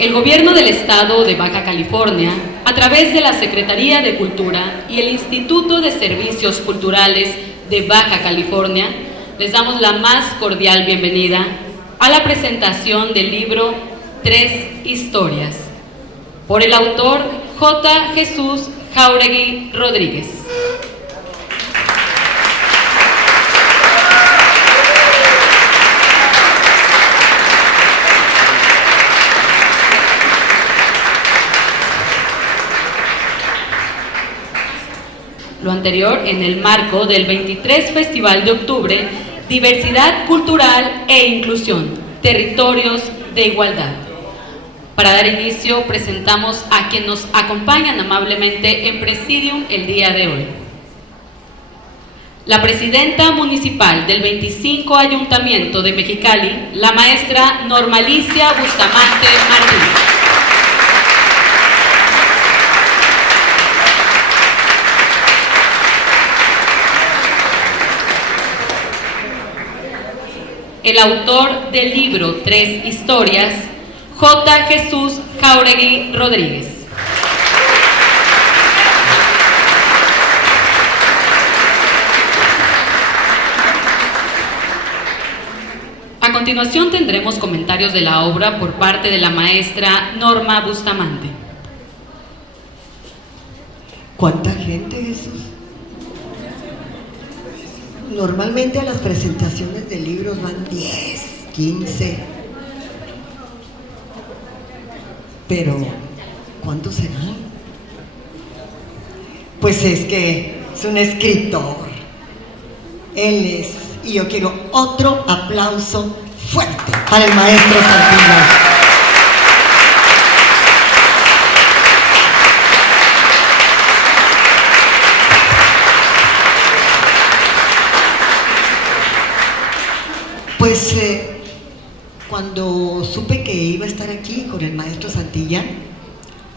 El Gobierno del Estado de Baja California, a través de la Secretaría de Cultura y el Instituto de Servicios Culturales de Baja California, les damos la más cordial bienvenida a la presentación del libro Tres Historias, por el autor J. Jesús Jáuregui Rodríguez. Lo anterior en el marco del 23 Festival de Octubre, Diversidad Cultural e Inclusión, Territorios de Igualdad. Para dar inicio, presentamos a quienes nos acompañan amablemente en Presidium el día de hoy. La presidenta municipal del 25 Ayuntamiento de Mexicali, la maestra Norma Alicia Bustamante Martínez. El autor del libro Tres Historias, J. Jesús Jáuregui Rodríguez. A continuación tendremos comentarios de la obra por parte de la maestra Norma Bustamante. ¿Cuánta gente, Jesús? Normalmente a las presentaciones de libros van 10, 15. Pero, ¿cuántos serán? Pues es que es un escritor. Él es, y yo quiero otro aplauso fuerte para el maestro Santillán. Pues cuando supe que iba a estar aquí con el maestro Santillán,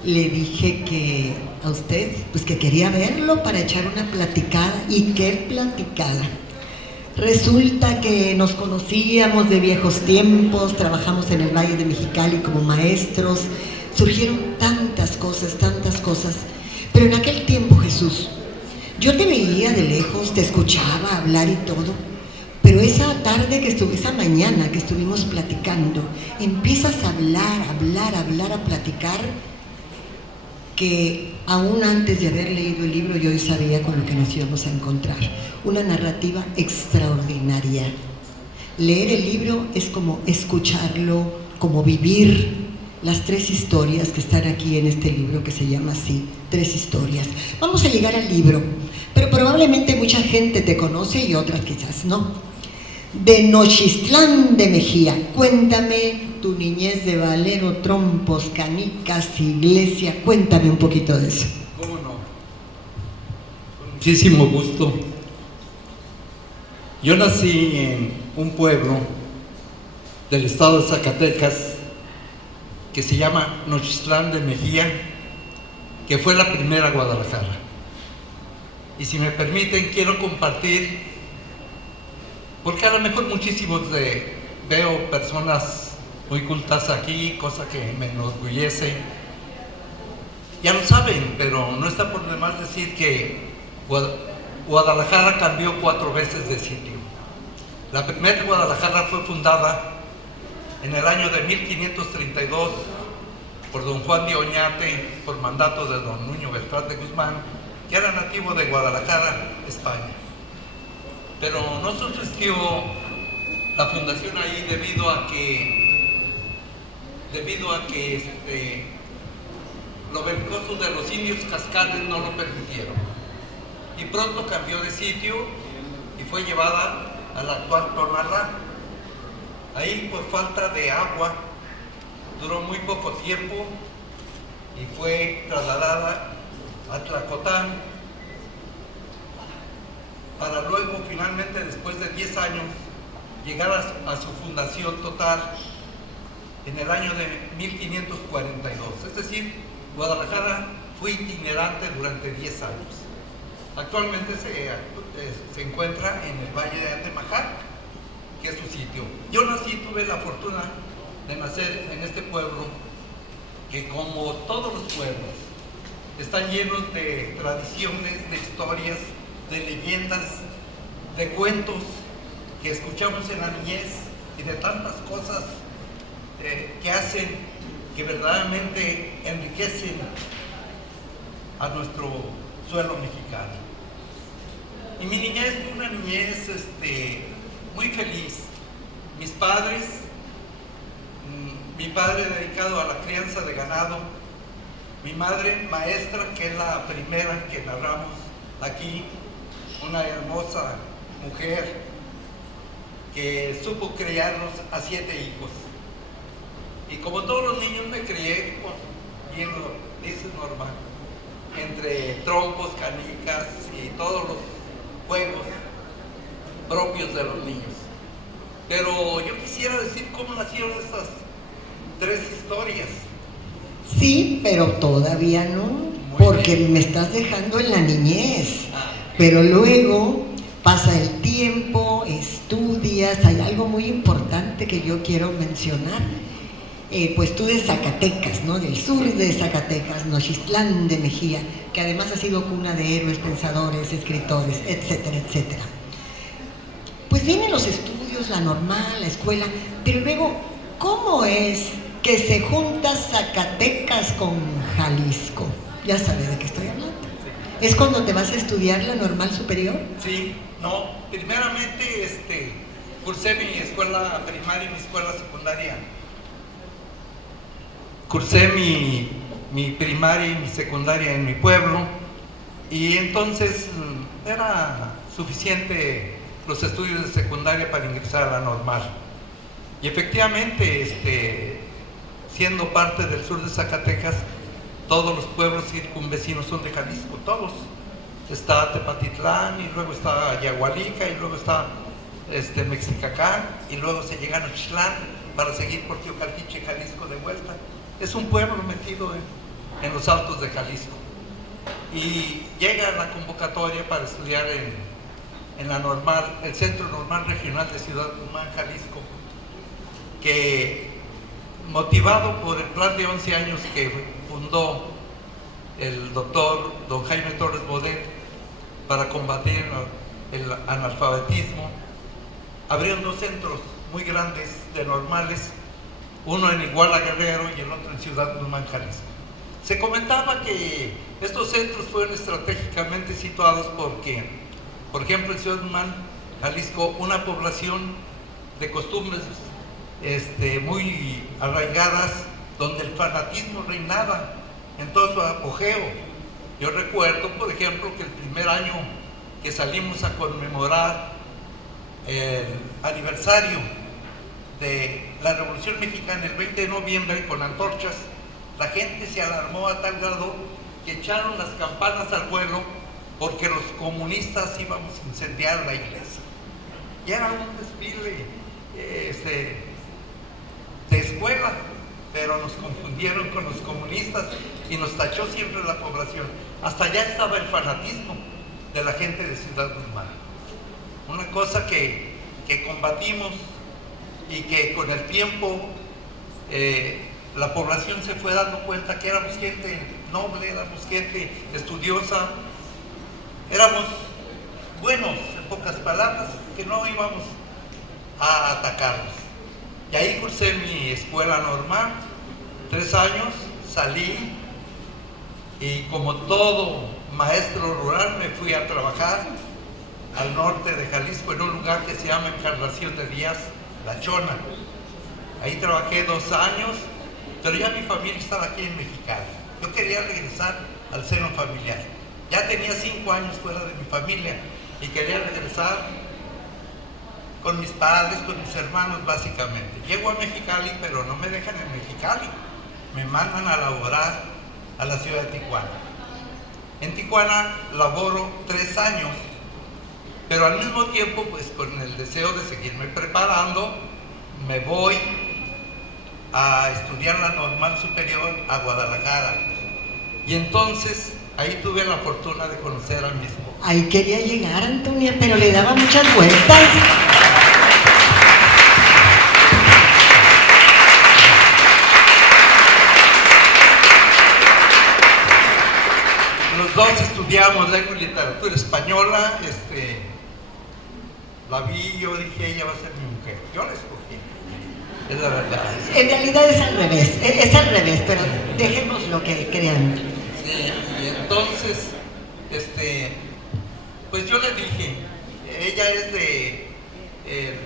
le dije que a usted, pues que quería verlo para echar una platicada. ¿Y qué platicada? Resulta que nos conocíamos de viejos tiempos, trabajamos en el Valle de Mexicali como maestros, surgieron tantas cosas, pero en aquel tiempo, Jesús, yo te veía de lejos, te escuchaba hablar y todo. Pero esa mañana que estuvimos platicando, empiezas a hablar, a platicar, que aún antes de haber leído el libro yo sabía con lo que nos íbamos a encontrar. Una narrativa extraordinaria. Leer el libro es como escucharlo, como vivir las tres historias que están aquí en este libro que se llama así, Tres Historias. Vamos a llegar al libro, pero probablemente mucha gente te conoce y otras quizás no. De Nochistlán de Mejía, cuéntame tu niñez de Valero, trompos, canicas, iglesia, cuéntame un poquito de eso. ¿Cómo no? Con muchísimo gusto. Yo nací en un pueblo del estado de Zacatecas que se llama Nochistlán de Mejía, que fue la primera Guadalajara. Y si me permiten, quiero compartir, porque a lo mejor muchísimos veo personas muy cultas aquí, cosa que me enorgullece. Ya lo saben, pero no está por demás decir que Guadalajara cambió 4 veces de sitio. La primera Guadalajara fue fundada en el año de 1532 por don Juan de Oñate, por mandato de don Nuño Beltrán de Guzmán, que era nativo de Guadalajara, España. Pero no subsistió la fundación ahí debido a que lo belicoso de los indios cascales no lo permitieron. Y pronto cambió de sitio y fue llevada a la actual Tonalá. Ahí, por falta de agua, duró muy poco tiempo y fue trasladada a Tlacotán, para luego finalmente, después de 10 años, llegar a su fundación total en el año de 1542. Es decir, Guadalajara fue itinerante durante 10 años. Actualmente se encuentra en el Valle de Atemajac, que es su sitio. Yo nací, tuve la fortuna de nacer en este pueblo que, como todos los pueblos, están llenos de tradiciones, de historias, de leyendas, de cuentos que escuchamos en la niñez y de tantas cosas que hacen, que verdaderamente enriquecen a nuestro suelo mexicano. Y mi niñez fue una niñez muy feliz. Mis padres, mi padre dedicado a la crianza de ganado, mi madre maestra, que es la primera que narramos aquí, una hermosa mujer que supo criarnos a 7 hijos. Y como todos los niños me crié, bien lo dice normal, entre trompos, canicas y todos los juegos propios de los niños. Pero yo quisiera decir cómo nacieron estas 3 historias. Sí, pero todavía no, porque me estás dejando en la niñez. Pero luego pasa el tiempo, estudias, hay algo muy importante que yo quiero mencionar. Pues tú de Zacatecas, ¿no? Del sur de Zacatecas, Nochistlán de Mejía, que además ha sido cuna de héroes, pensadores, escritores, etcétera, etcétera. Pues vienen los estudios, la normal, la escuela, pero luego, ¿cómo es que se junta Zacatecas con Jalisco? Ya sabes de qué estoy hablando. Sí. ¿Es cuando te vas a estudiar la normal superior? Sí, no, primeramente cursé mi escuela primaria y mi escuela secundaria. Cursé mi primaria y mi secundaria en mi pueblo, y entonces era suficiente los estudios de secundaria para ingresar a la normal. Y efectivamente, siendo parte del sur de Zacatecas, todos los pueblos circunvecinos son de Jalisco, todos. Está Tepatitlán, y luego está Yagualica, y luego está Mexicacán, y luego se llega a Nochistlán para seguir por Teocaltiche, Jalisco de vuelta. Es un pueblo metido en los altos de Jalisco. Y llega la convocatoria para estudiar en la normal, el Centro Normal Regional de Ciudad Guzmán, Jalisco, que, motivado por el plan de 11 años que fundó el doctor don Jaime Torres Bodet para combatir el analfabetismo, abrieron 2 centros muy grandes de normales, uno en Iguala, Guerrero, y el otro en Ciudad Guzmán, Jalisco. Se comentaba que estos centros fueron estratégicamente situados porque, por ejemplo, en Ciudad Guzmán, Jalisco, una población de costumbres muy arraigadas, donde el fanatismo reinaba en todo su apogeo. Yo recuerdo, por ejemplo, que el primer año que salimos a conmemorar el aniversario de la Revolución Mexicana, el 20 de noviembre, con antorchas, la gente se alarmó a tal grado que echaron las campanas al vuelo porque los comunistas íbamos a incendiar la iglesia. Y era un desfile de escuela, pero nos confundieron con los comunistas y nos tachó siempre la población. Hasta allá estaba el fanatismo de la gente de Ciudad Guzmán. Una cosa que combatimos, y que con el tiempo la población se fue dando cuenta que éramos gente noble, éramos gente estudiosa, éramos buenos, en pocas palabras, que no íbamos a atacarnos. Y ahí cursé mi escuela normal, 3 años, salí, y como todo maestro rural me fui a trabajar al norte de Jalisco, en un lugar que se llama Encarnación de Díaz, La Chona. Ahí trabajé 2 años, pero ya mi familia estaba aquí en Mexicali. Yo quería regresar al seno familiar. Ya tenía 5 años fuera de mi familia y quería regresar con mis padres, con mis hermanos, básicamente. Llego a Mexicali, pero no me dejan en Mexicali. Me mandan a laborar a la ciudad de Tijuana. En Tijuana laboro 3 años, pero al mismo tiempo, pues con el deseo de seguirme preparando, me voy a estudiar la normal superior a Guadalajara. Y entonces ahí tuve la fortuna de conocer a mi esposo. Ahí quería llegar, Antonia, pero le daba muchas vueltas. dos estudiamos lengua y literatura española. La vi, yo dije, ella va a ser mi mujer. Yo la escogí. Es la verdad. En realidad es al revés, pero dejemos lo que crean. Sí, y entonces, pues yo le dije, ella es de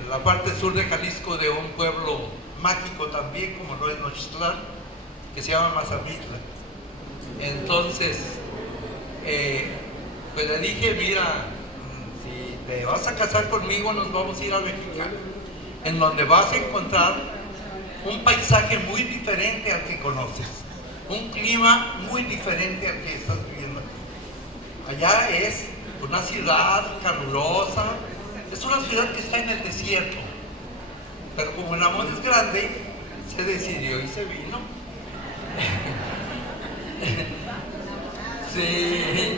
la parte sur de Jalisco, de un pueblo mágico también, como lo es Nochistlán, que se llama Mazamitla. Entonces, pues le dije, mira, si te vas a casar conmigo, nos vamos a ir a Mexicali, en donde vas a encontrar un paisaje muy diferente al que conoces, un clima muy diferente al que estás viviendo. Allá es una ciudad calurosa, es una ciudad que está en el desierto, pero como el amor es grande, se decidió y se vino. Sí,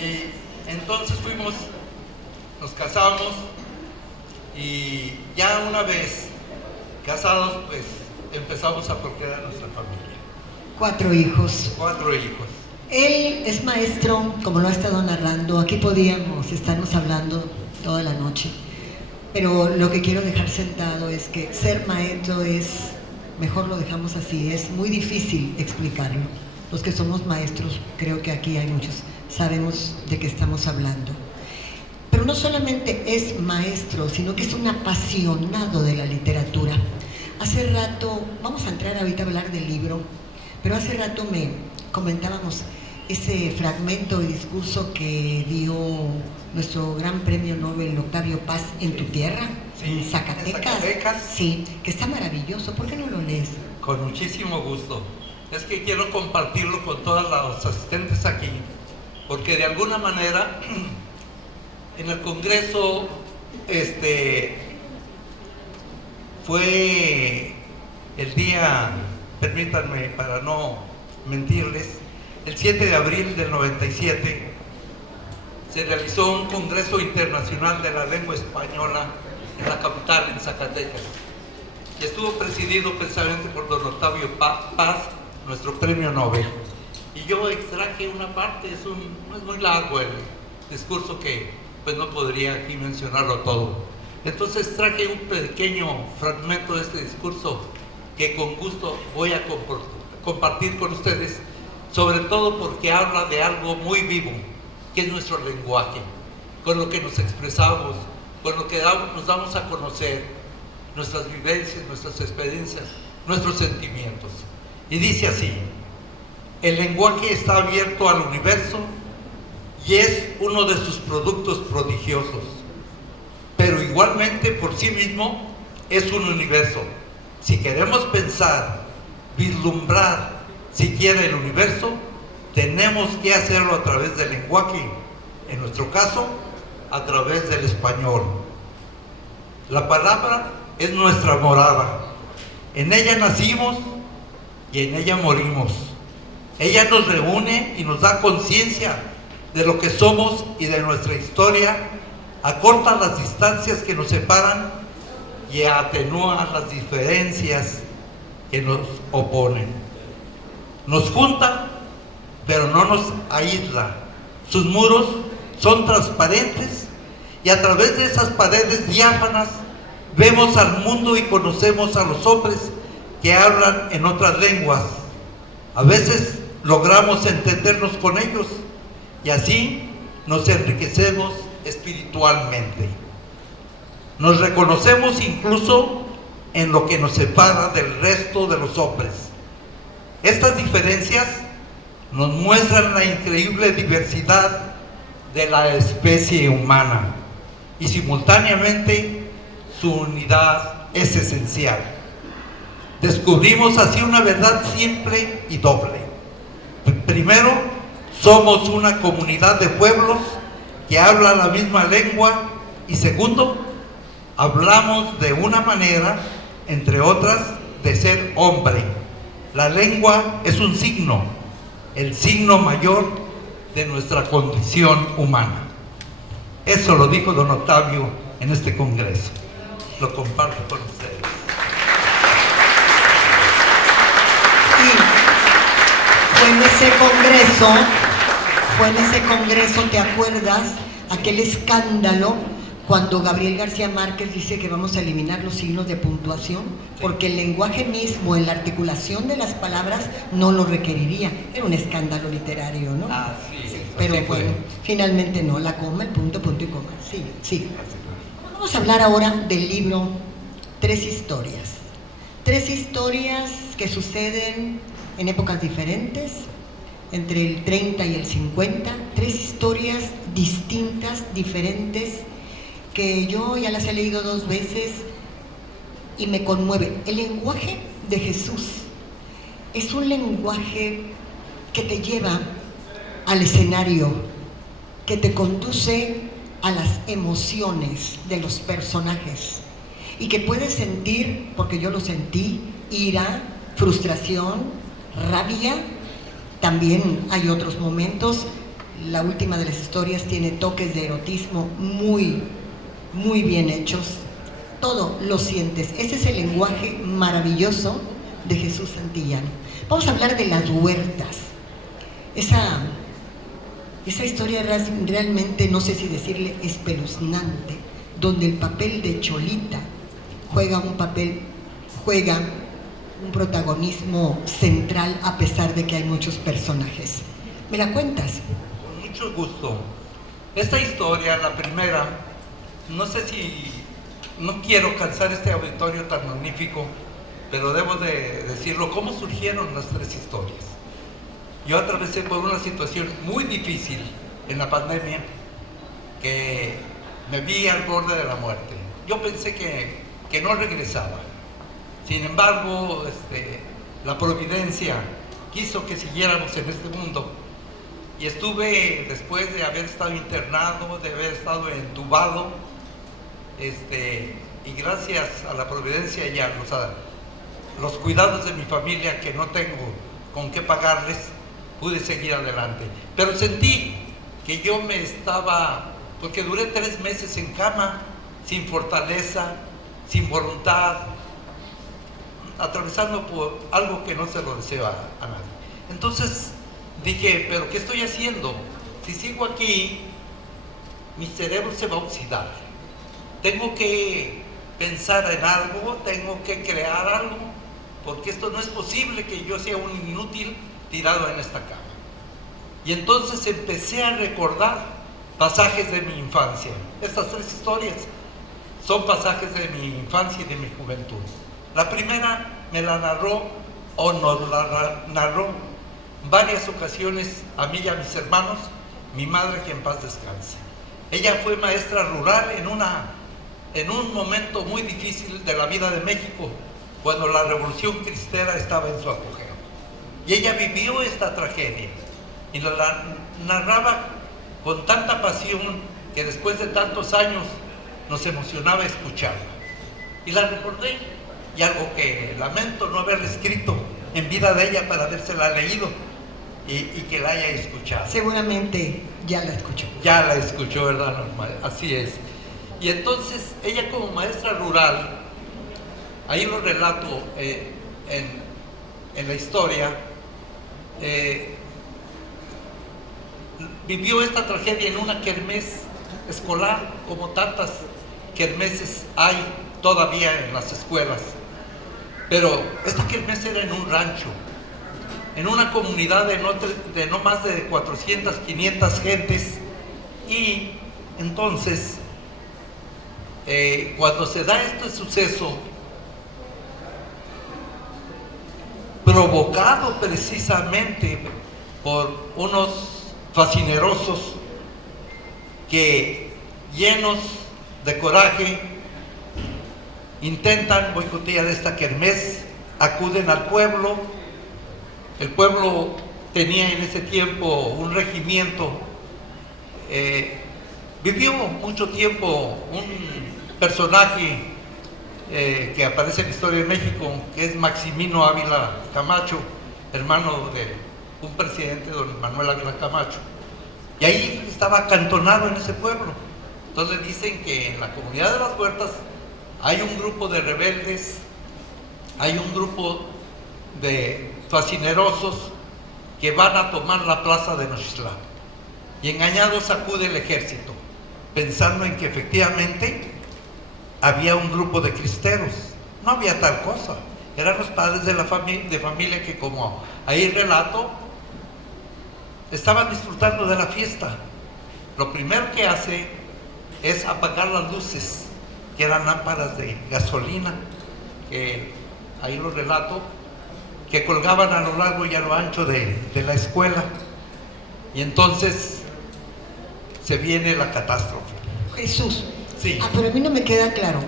y entonces nos casamos, y ya una vez casados, pues empezamos a procrear a nuestra familia. 4 hijos. 4 hijos. Él es maestro, como lo ha estado narrando. Aquí podíamos estarnos hablando toda la noche, pero lo que quiero dejar sentado es que ser maestro es, mejor lo dejamos así, es muy difícil explicarlo. Los que somos maestros, creo que aquí hay muchos, sabemos de qué estamos hablando. Pero no solamente es maestro, sino que es un apasionado de la literatura. Hace rato, vamos a entrar ahorita a hablar del libro, pero hace rato me comentábamos ese fragmento de discurso que dio nuestro gran premio Nobel Octavio Paz en tu tierra, sí, en Zacatecas. Sí, que está maravilloso. ¿Por qué no lo lees? Con muchísimo gusto. Es que quiero compartirlo con todos los asistentes aquí, porque de alguna manera en el Congreso fue el día, permítanme para no mentirles, el 7 de abril del 97 se realizó un Congreso Internacional de la Lengua Española en la capital, en Zacatecas, y estuvo presidido precisamente por don Octavio Paz, nuestro premio Nobel. Y yo extraje una parte, no es muy largo el discurso, que pues no podría aquí mencionarlo todo. Entonces traje un pequeño fragmento de este discurso que con gusto voy a compartir con ustedes, sobre todo porque habla de algo muy vivo, que es nuestro lenguaje, con lo que nos expresamos, con lo que nos damos a conocer, nuestras vivencias, nuestras experiencias, nuestros sentimientos. Y dice así: el lenguaje está abierto al universo y es uno de sus productos prodigiosos, pero igualmente por sí mismo es un universo. Si queremos pensar, vislumbrar siquiera el universo, tenemos que hacerlo a través del lenguaje, en nuestro caso, a través del español. La palabra es nuestra morada, en ella nacimos y en ella morimos. Ella nos reúne y nos da conciencia de lo que somos y de nuestra historia, acorta las distancias que nos separan y atenúa las diferencias que nos oponen. Nos junta, pero no nos aísla. Sus muros son transparentes y a través de esas paredes diáfanas vemos al mundo y conocemos a los hombres que hablan en otras lenguas. A veces logramos entendernos con ellos y así nos enriquecemos espiritualmente. Nos reconocemos incluso en lo que nos separa del resto de los hombres. Estas diferencias nos muestran la increíble diversidad de la especie humana y simultáneamente su unidad es esencial. Descubrimos así una verdad simple y doble. Primero, somos una comunidad de pueblos que hablan la misma lengua, y segundo, hablamos de una manera, entre otras, de ser hombre. La lengua es un signo, el signo mayor de nuestra condición humana. Eso lo dijo don Octavio en este congreso. Lo comparto con ustedes. Y fue en ese congreso, fue en ese congreso, ¿te acuerdas? Aquel escándalo cuando Gabriel García Márquez dice que vamos a eliminar los signos de puntuación, porque el lenguaje mismo, en la articulación de las palabras, no lo requeriría. Era un escándalo literario, ¿no? Ah, sí. Pero así bueno, fue. finalmente no, la coma, el punto, punto y coma. Sigue, sigue. Vamos a hablar ahora del libro Tres historias. Tres historias que suceden en épocas diferentes, entre el 30 y el 50. Tres historias distintas, diferentes, que yo ya las he leído 2 veces y me conmueve. El lenguaje de Jesús es un lenguaje que te lleva al escenario, que te conduce a las emociones de los personajes y que puedes sentir, porque yo lo sentí, ira, frustración, rabia. También hay otros momentos. La última de las historias tiene toques de erotismo muy, muy bien hechos. Todo lo sientes. Ese es el lenguaje maravilloso de Jesús Santillán. Vamos a hablar de las huertas. Esa historia realmente, no sé si decirle espeluznante, donde el papel de Cholita juega un protagonismo central, a pesar de que hay muchos personajes. ¿Me la cuentas? Con mucho gusto. Esta historia, la primera, no sé si, no quiero cansar este auditorio tan magnífico, pero debo de decirlo, cómo surgieron las tres historias. Yo atravesé por una situación muy difícil en la pandemia, que me vi al borde de la muerte. Yo pensé que no regresaba. Sin embargo, la providencia quiso que siguiéramos en este mundo. Y estuve, después de haber estado internado, de haber estado entubado, y gracias a la providencia y a los cuidados de mi familia, que no tengo con qué pagarles, pude seguir adelante. Pero sentí que yo me estaba, porque duré 3 meses en cama, sin fortaleza, sin voluntad, atravesando por algo que no se lo deseo a nadie. Entonces dije, ¿pero qué estoy haciendo? Si sigo aquí, mi cerebro se va a oxidar. Tengo que pensar en algo, tengo que crear algo, porque esto no es posible que yo sea un inútil tirado en esta cama. Y entonces empecé a recordar pasajes de mi infancia. Estas 3 historias son pasajes de mi infancia y de mi juventud. La primera me la narró, o nos la narró varias ocasiones a mí y a mis hermanos, mi madre, que en paz descanse. Ella fue maestra rural en un momento muy difícil de la vida de México, cuando la Revolución Cristera estaba en su apogeo. Y ella vivió esta tragedia y la narraba con tanta pasión que después de tantos años nos emocionaba escucharla. Y la recordé, y algo que lamento no haber escrito en vida de ella para habérsela leído y que la haya escuchado. Seguramente ya la escuchó. Ya la escuchó, ¿verdad, Norma? Así es. Y entonces ella, como maestra rural, ahí lo relato en la historia, vivió esta tragedia en una kermés escolar, como tantas kermeses hay todavía en las escuelas. Pero esta kermés era en un rancho, en una comunidad de no más de 400, 500 gentes. Y entonces, cuando se da este suceso, provocado precisamente por unos fascinerosos que, llenos de coraje, intentan boicotear esta kermés, acuden al pueblo. El pueblo tenía en ese tiempo un regimiento. Vivió mucho tiempo un personaje que aparece en la historia de México, que es Maximino Ávila Camacho, hermano de un presidente, don Manuel Ávila Camacho. Y ahí estaba acantonado en ese pueblo. Entonces dicen que en la comunidad de las Huertas hay un grupo de rebeldes, hay un grupo de fascinerosos que van a tomar la plaza de Nochitlán. y engañados acude el ejército, pensando en que efectivamente había un grupo de cristeros. No había tal cosa. Eran los padres de familia que, como ahí relato, estaban disfrutando de la fiesta. Lo primero que hace es apagar las luces, que eran lámparas de gasolina, que ahí lo relato, que colgaban a lo largo y a lo ancho de la escuela. Y entonces se viene la catástrofe. Jesús. Sí. Pero a mí no me queda claro.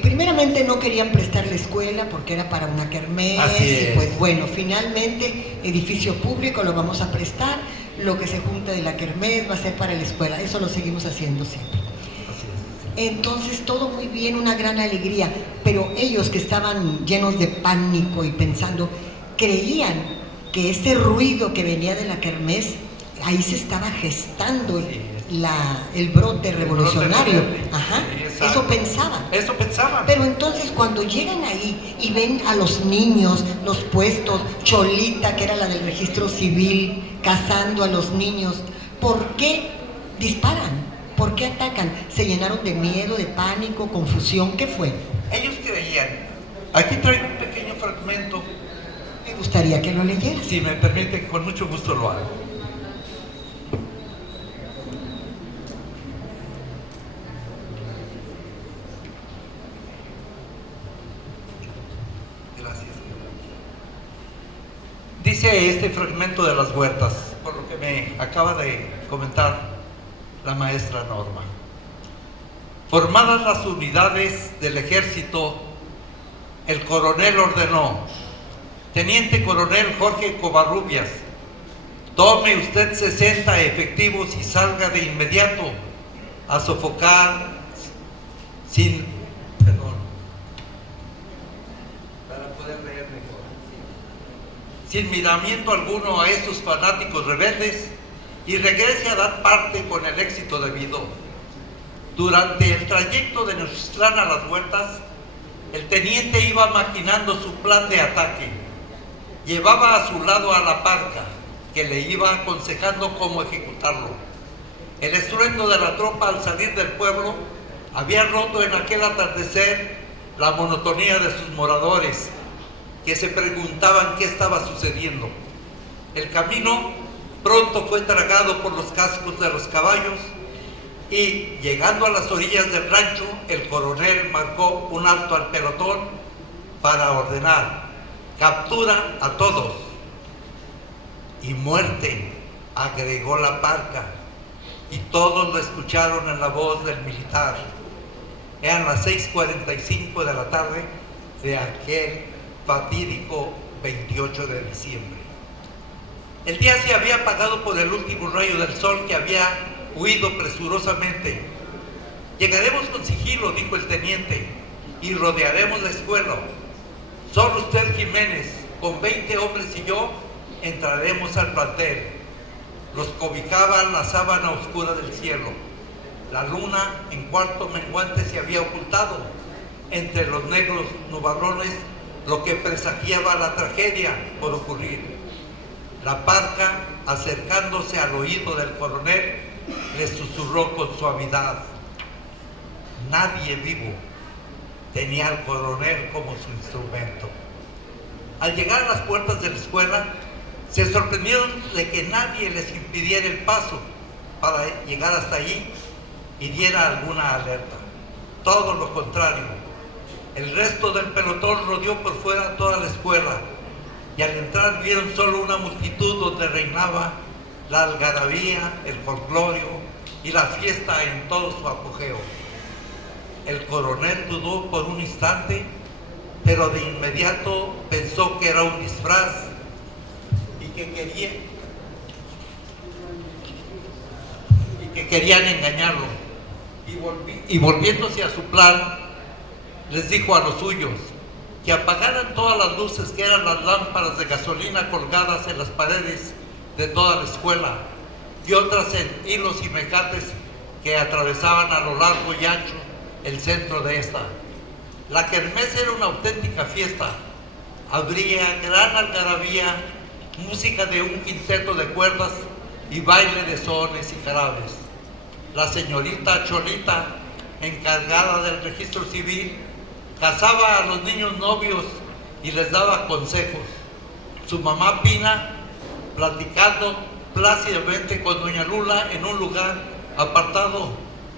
Primeramente no querían prestar la escuela porque era para una kermés. Así es. Y pues bueno, finalmente edificio público lo vamos a prestar. Lo que se junta de la kermés va a ser para la escuela. Eso lo seguimos haciendo siempre. Así es. Entonces todo muy bien, una gran alegría. Pero ellos, que estaban llenos de pánico y pensando, creían que ese ruido que venía de la kermés, ahí se estaba gestando el brote revolucionario. Ajá, Sí, eso pensaban. Eso pensaban. Pero entonces cuando llegan ahí y ven a los niños, los puestos, Cholita, que era la del registro civil, cazando a los niños, ¿por qué disparan? ¿Por qué atacan? ¿Se llenaron de miedo, de pánico, confusión? ¿Qué fue? Ellos creían. Aquí traigo un pequeño fragmento. Me gustaría que lo leyeras. Si me permite, con mucho gusto lo hago. Gracias. Dice este fragmento de las huertas, por lo que me acaba de comentar la maestra Norma. Formadas las unidades del ejército, el coronel ordenó: Teniente coronel Jorge Covarrubias, tome usted 60 efectivos y salga de inmediato a sofocar sin miramiento alguno a estos fanáticos rebeldes y regrese a dar parte con el éxito debido. Durante el trayecto de Nochixtlán a las huertas, el teniente iba maquinando su plan de ataque. Llevaba a su lado a la parca, que le iba aconsejando cómo ejecutarlo. El estruendo de la tropa al salir del pueblo había roto en aquel atardecer la monotonía de sus moradores, que se preguntaban qué estaba sucediendo. El camino pronto fue tragado por los cascos de los caballos y, llegando a las orillas del rancho, el coronel marcó un alto al pelotón para ordenar: captura a todos y muerte, agregó la parca, y todos lo escucharon en la voz del militar. Eran las 6:45 de la tarde de aquel fatídico 28 de diciembre. El día se había apagado por el último rayo del sol que había huido presurosamente. Llegaremos con sigilo, dijo el teniente, y rodearemos la escuela. Solo usted, Jiménez, con 20 hombres y yo, entraremos al plantel. Los cobijaba la sábana oscura del cielo. La luna, en cuarto menguante, se había ocultado entre los negros nubarrones, lo que presagiaba la tragedia por ocurrir. La parca, acercándose al oído del coronel, le susurró con suavidad: nadie vivo tenía al coronel como su instrumento. Al llegar a las puertas de la escuela, se sorprendieron de que nadie les impidiera el paso para llegar hasta allí y diera alguna alerta. Todo lo contrario. El resto del pelotón rodeó por fuera toda la escuela, y al entrar vieron solo una multitud donde reinaba la algarabía, el folclorio y la fiesta en todo su apogeo. El coronel dudó por un instante, pero de inmediato pensó que era un disfraz y que querían engañarlo. Y volviéndose a su plan, les dijo a los suyos que apagaran todas las luces, que eran las lámparas de gasolina colgadas en las paredes de toda la escuela, y otras en hilos y mecates que atravesaban a lo largo y ancho el centro de esta. La kermés era una auténtica fiesta. Habría gran algarabía, música de un quinteto de cuerdas y baile de sones y jarabes. La señorita Cholita, encargada del registro civil, casaba a los niños novios y les daba consejos. Su mamá Pina, platicando plácidamente con doña Lula en un lugar apartado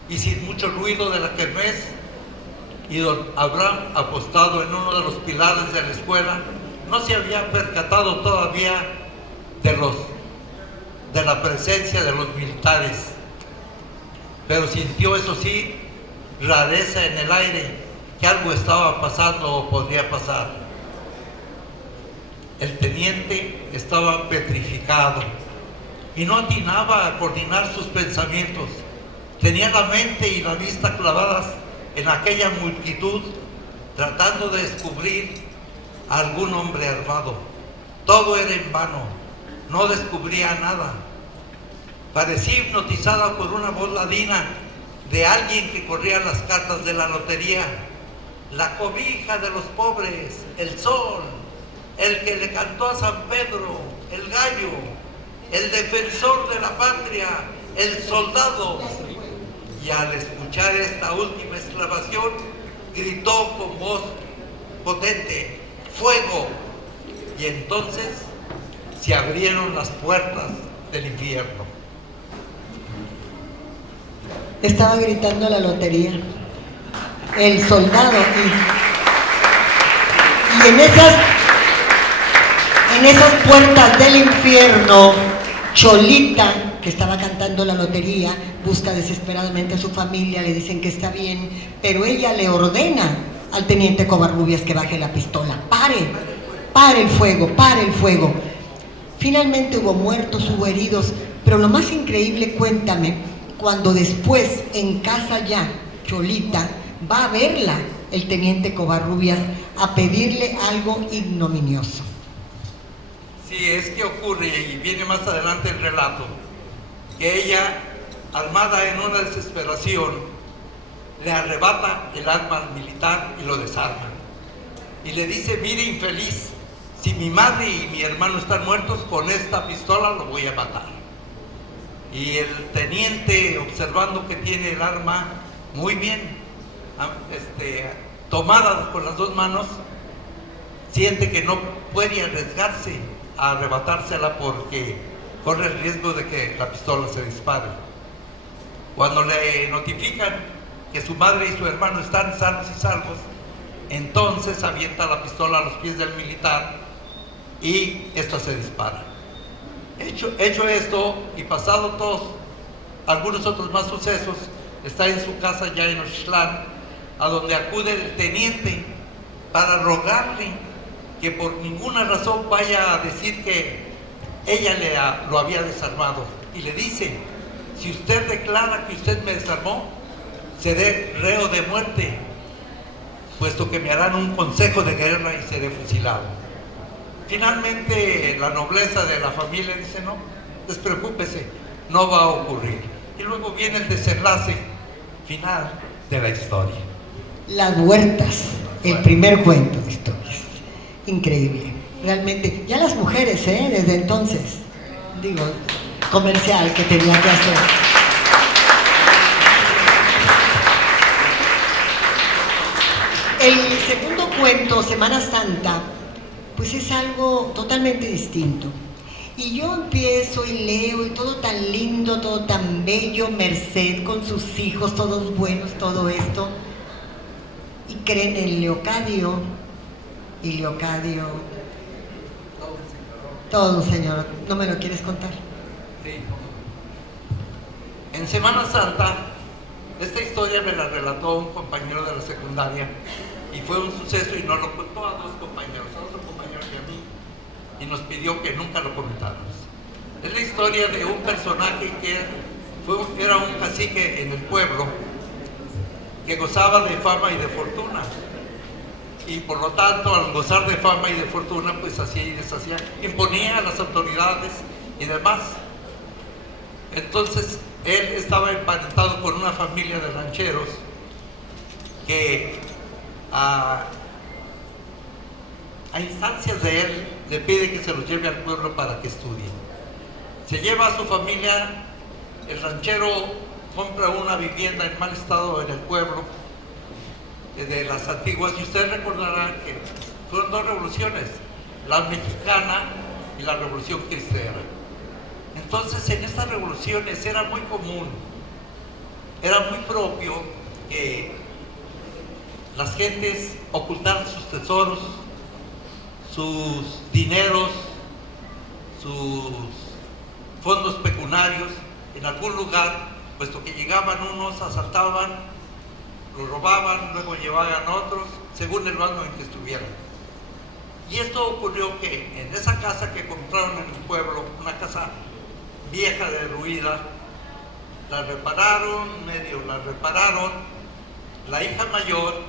y sin mucho ruido de la kermés, y don Abraham, apostado en uno de los pilares de la escuela, no se había percatado todavía de la presencia de los militares, pero sintió, eso sí, rareza en el aire, que algo estaba pasando o podría pasar. El teniente estaba petrificado y no atinaba a coordinar sus pensamientos. Tenía la mente y la vista clavadas en aquella multitud, tratando de descubrir a algún hombre armado. Todo era en vano, no descubría nada. Parecía hipnotizada por una voz ladina de alguien que corría las cartas de la lotería. La cobija de los pobres, el sol, el que le cantó a San Pedro, el gallo, el defensor de la patria, el soldado. Y al escuchar esta última exclamación, gritó con voz potente: ¡fuego! Y entonces se abrieron las puertas del infierno. Estaba gritando la lotería, el soldado, y en esas puertas del infierno, Cholita, que estaba cantando la lotería, busca desesperadamente a su familia, le dicen que está bien, pero ella le ordena al teniente Covarrubias que baje la pistola. ¡Pare el fuego, pare el fuego! Finalmente hubo muertos, hubo heridos, pero lo más increíble, cuéntame, cuando después, en casa ya, Cholita va a verla, el teniente Covarrubias, a pedirle algo ignominioso. Sí, es que ocurre, y viene más adelante el relato, que ella, armada en una desesperación, le arrebata el arma al militar y lo desarma. Y le dice: mire, infeliz, si mi madre y mi hermano están muertos, con esta pistola lo voy a matar. Y el teniente, observando que tiene el arma muy bien tomada con las dos manos, siente que no puede arriesgarse a arrebatársela porque corre el riesgo de que la pistola se dispare. Cuando le notifican que su madre y su hermano están sanos y salvos, entonces avienta la pistola a los pies del militar y esta se dispara. Hecho esto, y pasado todos algunos otros más sucesos, está en su casa ya en Oxtlán, a donde acude el teniente para rogarle que por ninguna razón vaya a decir que ella lo había desarmado, y le dice: si usted declara que usted me desarmó, seré reo de muerte, puesto que me harán un consejo de guerra y seré fusilado. Finalmente la nobleza de la familia dice: no, despreocúpese, no va a ocurrir. Y luego viene el desenlace final de la historia. Las Huertas, el primer cuento de historias. Increíble, realmente. Ya las mujeres, desde entonces, digo, comercial que tenía que hacer. El segundo cuento, Semana Santa, pues es algo totalmente distinto. Y yo empiezo y leo, y todo tan lindo, todo tan bello, Merced con sus hijos, todos buenos, todo esto. Y creen en Leocadio, y Leocadio, todo, señor, ¿no me lo quieres contar? Sí. En Semana Santa, esta historia me la relató un compañero de la secundaria, y fue un suceso, y nos lo contó a dos compañeros, a otro compañero y a mí, y nos pidió que nunca lo comentáramos. Es la historia de un personaje que era un cacique en el pueblo, que gozaba de fama y de fortuna, y por lo tanto, al gozar de fama y de fortuna, pues hacía y deshacía, imponía a las autoridades y demás. Entonces él estaba emparentado con una familia de rancheros que a instancias de él le pide que se los lleve al pueblo para que estudien. Se lleva a su familia, el ranchero compra una vivienda en mal estado en el pueblo de las antiguas, y usted recordará que fueron dos revoluciones, la mexicana y la revolución cristera. Entonces, en estas revoluciones era muy común, era muy propio que las gentes ocultaran sus tesoros, sus dineros, sus fondos pecuniarios en algún lugar, puesto que llegaban unos, asaltaban, lo robaban, luego llevaban otros, según el bando en que estuvieran. Y esto ocurrió que en esa casa que compraron en el pueblo, una casa vieja, derruida, la repararon, medio la repararon. La hija mayor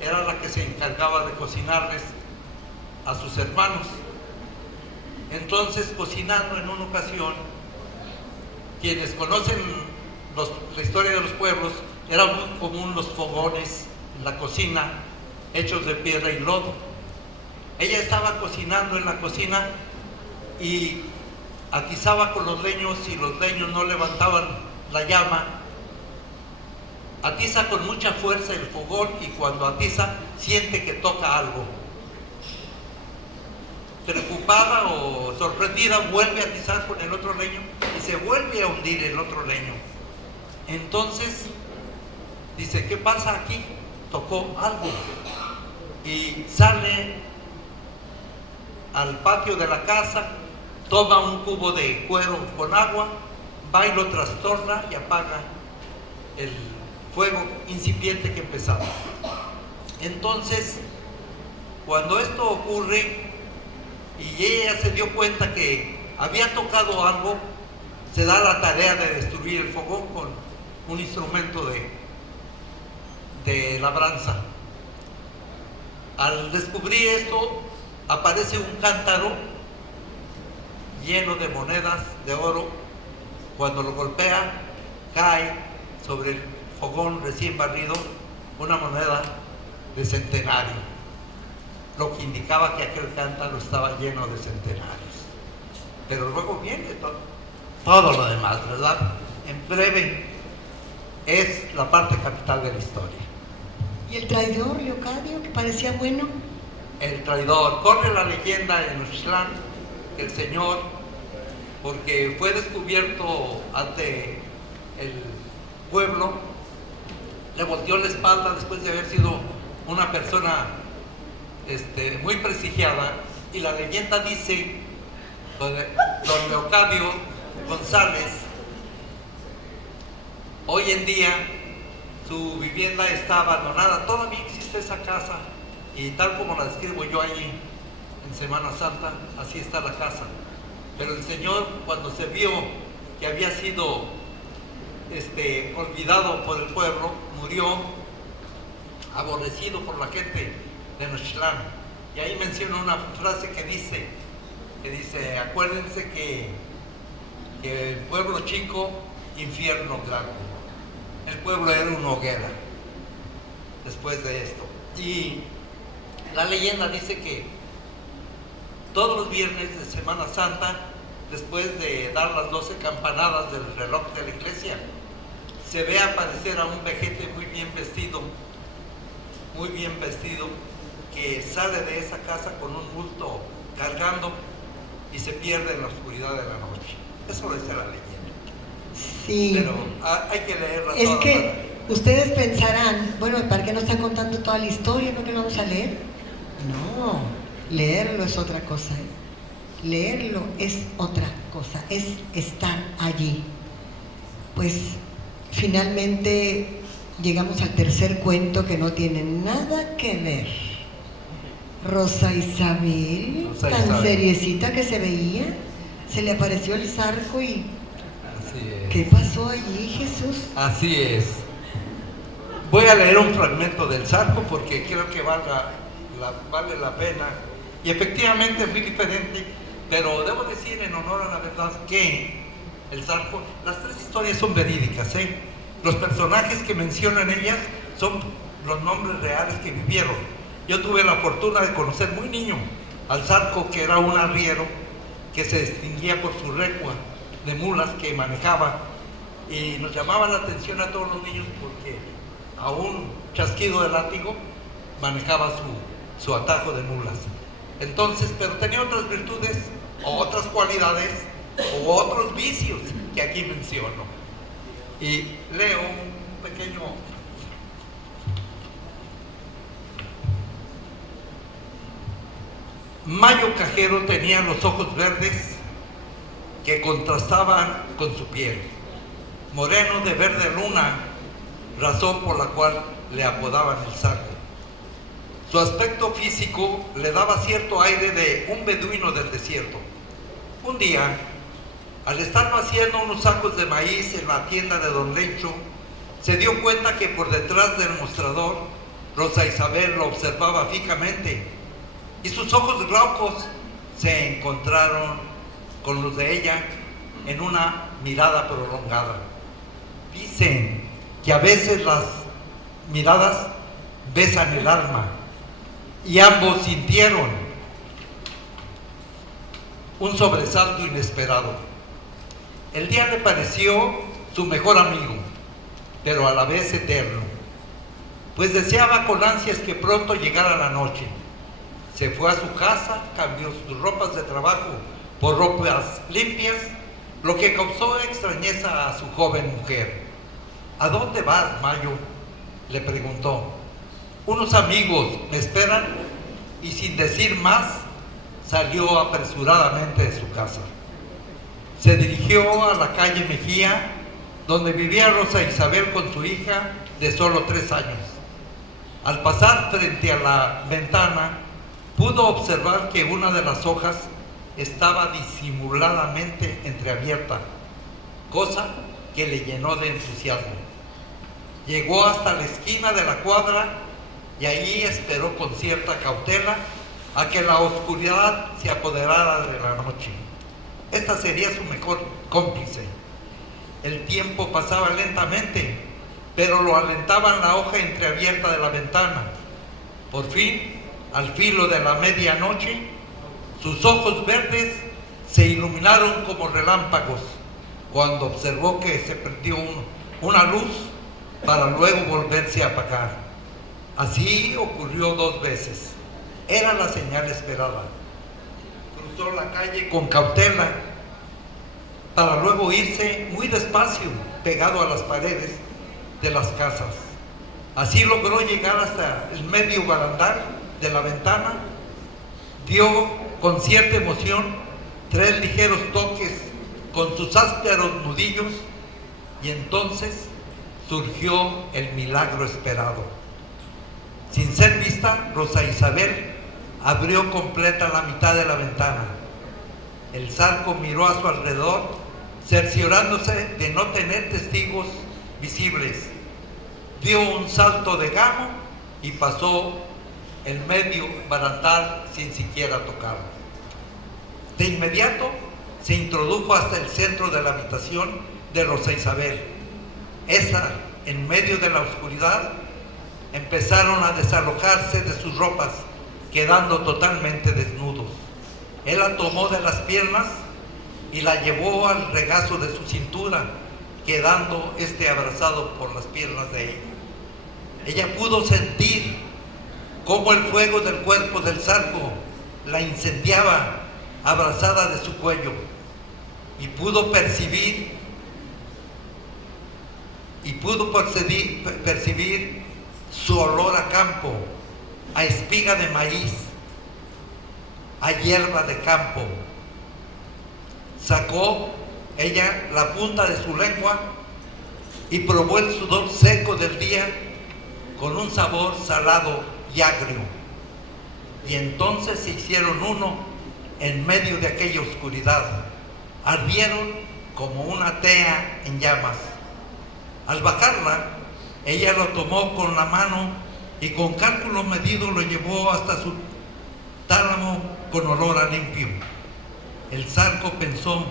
era la que se encargaba de cocinarles a sus hermanos. Entonces, cocinando en una ocasión, quienes conocen la historia de los pueblos, era muy común los fogones en la cocina, hechos de piedra y lodo. Ella estaba cocinando en la cocina y atizaba con los leños, y los leños no levantaban la llama. Atiza con mucha fuerza el fogón, y cuando atiza siente que toca algo. Preocupada o sorprendida, vuelve a atizar con el otro leño y se vuelve a hundir el otro leño. Entonces dice, ¿qué pasa aquí? Tocó algo. Y sale al patio de la casa, toma un cubo de cuero con agua, va y lo trastorna y apaga el fuego incipiente que empezaba. Entonces, cuando esto ocurre y ella se dio cuenta que había tocado algo, se da la tarea de destruir el fogón con un instrumento de labranza. Al descubrir esto, aparece un cántaro lleno de monedas de oro. Cuando lo golpea, cae sobre el fogón recién barrido una moneda de centenario, lo que indicaba que aquel cántaro estaba lleno de centenarios. Pero luego viene todo lo demás, ¿verdad? En breve, es la parte capital de la historia. ¿Y el traidor, Leocadio, que parecía bueno? El traidor. Corre la leyenda en Nochixtlán que el señor, porque fue descubierto ante el pueblo, le volteó la espalda después de haber sido una persona muy prestigiada, y la leyenda dice, don Leocadio González, hoy en día su vivienda está abandonada, todavía existe esa casa, y tal como la describo yo allí en Semana Santa, así está la casa. Pero el señor, cuando se vio que había sido olvidado por el pueblo, murió aborrecido por la gente de Nochixtlán. Y ahí menciona una frase que dice, acuérdense que el pueblo chico, infierno grande. El pueblo era una hoguera después de esto. Y la leyenda dice que todos los viernes de Semana Santa, después de dar las 12 campanadas del reloj de la iglesia, se ve aparecer a un vejete muy bien vestido, que sale de esa casa con un bulto cargando y se pierde en la oscuridad de la noche. Eso lo dice la leyenda. Sí. Pero hay que leerla es toda. que ustedes pensarán, bueno, ¿para qué no están contando toda la historia? ¿No que lo vamos a leer? No, leerlo es otra cosa. Leerlo es otra cosa, es estar allí. Pues finalmente llegamos al tercer cuento, que no tiene nada que ver. Rosa Isabel, tan seriecita que se veía, se le apareció el zarco y... Así es. ¿Qué pasó allí, Jesús? Así es. Voy a leer un fragmento del zarco porque creo que vale la pena. Y efectivamente es muy diferente, pero debo decir en honor a la verdad que el zarco, las tres historias son verídicas, ¿eh? Los personajes que mencionan ellas son los nombres reales que vivieron. Yo tuve la fortuna de conocer muy niño al zarco, que era un arriero que se distinguía por su recua, de mulas que manejaba, y nos llamaba la atención a todos los niños porque a un chasquido de látigo manejaba su atajo de mulas. Entonces, pero tenía otras virtudes, o otras cualidades, o otros vicios que aquí menciono. Y leo un pequeño... Mayo Cajero tenía los ojos verdes que contrastaban con su piel, moreno de verde luna, razón por la cual le apodaban el Zarco. Su aspecto físico le daba cierto aire de un beduino del desierto. Un día, al estar vaciando unos sacos de maíz en la tienda de don Lencho, se dio cuenta que por detrás del mostrador Rosa Isabel lo observaba fijamente y sus ojos glaucos se encontraron con los de ella en una mirada prolongada. Dicen que a veces las miradas besan el alma, y ambos sintieron un sobresalto inesperado. El día le pareció su mejor amigo, pero a la vez eterno, pues deseaba con ansias que pronto llegara la noche. Se fue a su casa, cambió sus ropas de trabajo por ropas limpias, lo que causó extrañeza a su joven mujer. ¿A dónde vas, Mayo?, le preguntó. Unos amigos me esperan, y sin decir más, salió apresuradamente de su casa. Se dirigió a la calle Mejía, donde vivía Rosa Isabel con su hija de solo 3 años. Al pasar frente a la ventana, pudo observar que una de las hojas estaba disimuladamente entreabierta, cosa que le llenó de entusiasmo. Llegó hasta la esquina de la cuadra y allí esperó con cierta cautela a que la oscuridad se apoderara de la noche. Esta sería su mejor cómplice. El tiempo pasaba lentamente, pero lo alentaban la hoja entreabierta de la ventana. Por fin, al filo de la medianoche, sus ojos verdes se iluminaron como relámpagos cuando observó que se prendió una luz para luego volverse a apagar. Así ocurrió 2 veces. Era la señal esperada. Cruzó la calle con cautela para luego irse muy despacio, pegado a las paredes de las casas. Así logró llegar hasta el medio barandal de la ventana. Dio con cierta emoción 3 ligeros toques con sus ásperos nudillos, y entonces surgió el milagro esperado. Sin ser vista, Rosa Isabel abrió completa la mitad de la ventana. El Zarco miró a su alrededor, cerciorándose de no tener testigos visibles. Dio un salto de gamo y pasó el medio barandal sin siquiera tocarlo. De inmediato se introdujo hasta el centro de la habitación de Rosa Isabel. Esta, en medio de la oscuridad, empezaron a desalojarse de sus ropas, quedando totalmente desnudos. Él la tomó de las piernas y la llevó al regazo de su cintura, quedando abrazado por las piernas de ella. Ella pudo sentir cómo el fuego del cuerpo del Zarco la incendiaba, abrazada de su cuello, y pudo percibir su olor a campo, a espiga de maíz, a hierba de campo. Sacó ella la punta de su lengua y probó el sudor seco del día con un sabor salado y agrio. Y entonces se hicieron uno en medio de aquella oscuridad. Ardieron como una tea en llamas. Al bajarla, ella lo tomó con la mano y con cálculo medido lo llevó hasta su tálamo con olor a limpio. El Zarco pensó: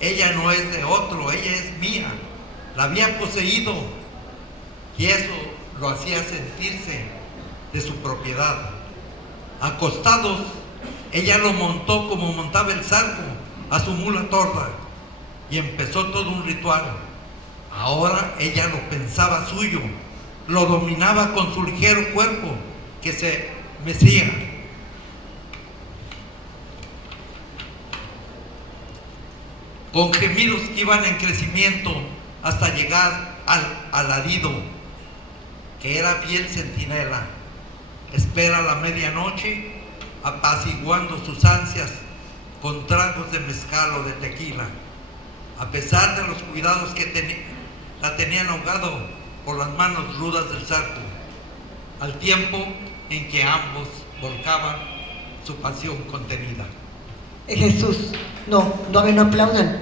ella no es de otro, ella es mía, la había poseído, y eso lo hacía sentirse de su propiedad. Acostados, ella lo montó como montaba el Zarco a su mula torda, y empezó todo un ritual. Ahora ella lo pensaba suyo, lo dominaba con su ligero cuerpo que se mecía. Con gemidos que iban en crecimiento hasta llegar al alarido, que era fiel centinela. Espera la medianoche, apaciguando sus ansias con tragos de mezcal o de tequila. A pesar de los cuidados que la tenían ahogado por las manos rudas del saco, al tiempo en que ambos volcaban su pasión contenida. Jesús, no aplaudan.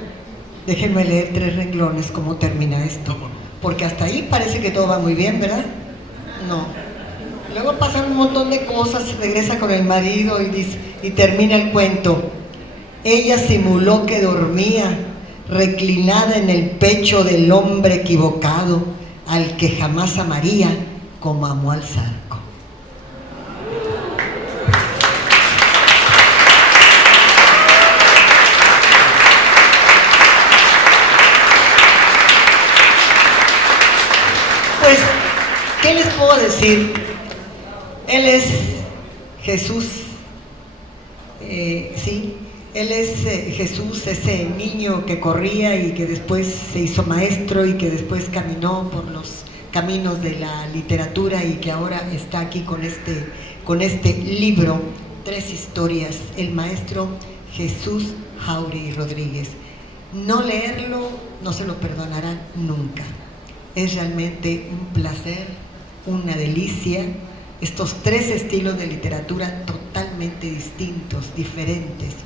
Déjenme leer 3 renglones cómo termina esto. ¿Cómo no? Porque hasta ahí parece que todo va muy bien, ¿verdad? No. Luego pasan un montón de cosas, regresa con el marido y termina el cuento. Ella simuló que dormía, reclinada en el pecho del hombre equivocado, al que jamás amaría como amó al zarco. Pues, ¿qué les puedo decir? Él es Jesús, sí, Él es Jesús, ese niño que corría y que después se hizo maestro y que después caminó por los caminos de la literatura y que ahora está aquí con este libro, 3 historias, el maestro Jesús Jáuregui Rodríguez. No leerlo no se lo perdonarán nunca. Es realmente un placer, una delicia, estos 3 estilos de literatura totalmente distintos, diferentes,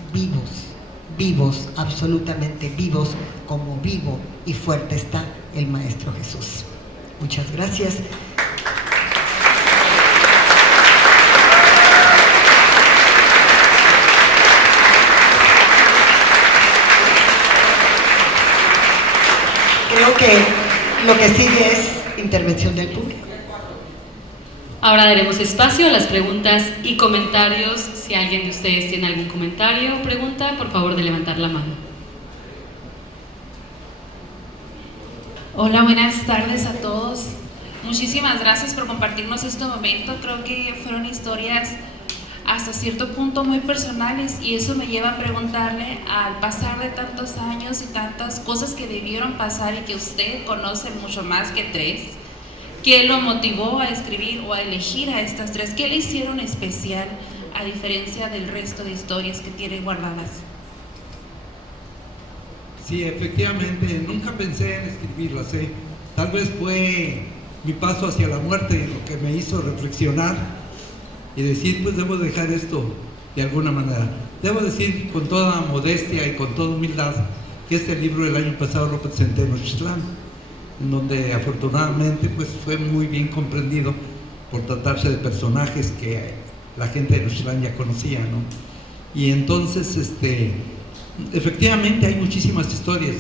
vivos, absolutamente vivos, como vivo y fuerte está el Maestro Jesús. Muchas gracias. Creo que lo que sigue es intervención del público. Ahora daremos espacio a las preguntas y comentarios. Si alguien de ustedes tiene algún comentario o pregunta, por favor de levantar la mano. Hola, buenas tardes a todos. Muchísimas gracias por compartirnos este momento. Creo que fueron historias hasta cierto punto muy personales y eso me lleva a preguntarle, al pasar de tantos años y tantas cosas que debieron pasar y que usted conoce mucho más que 3, ¿qué lo motivó a escribir o a elegir a estas 3? ¿Qué le hicieron especial a diferencia del resto de historias que tiene guardadas? Sí, efectivamente, nunca pensé en escribirlas, Tal vez fue mi paso hacia la muerte lo que me hizo reflexionar y decir, pues debo dejar esto de alguna manera. Debo decir con toda modestia y con toda humildad que este libro el año pasado lo presenté en Nochitlán, en donde afortunadamente pues fue muy bien comprendido por tratarse de personajes que la gente de Nochitlán ya conocía, ¿no? Y entonces, efectivamente hay muchísimas historias.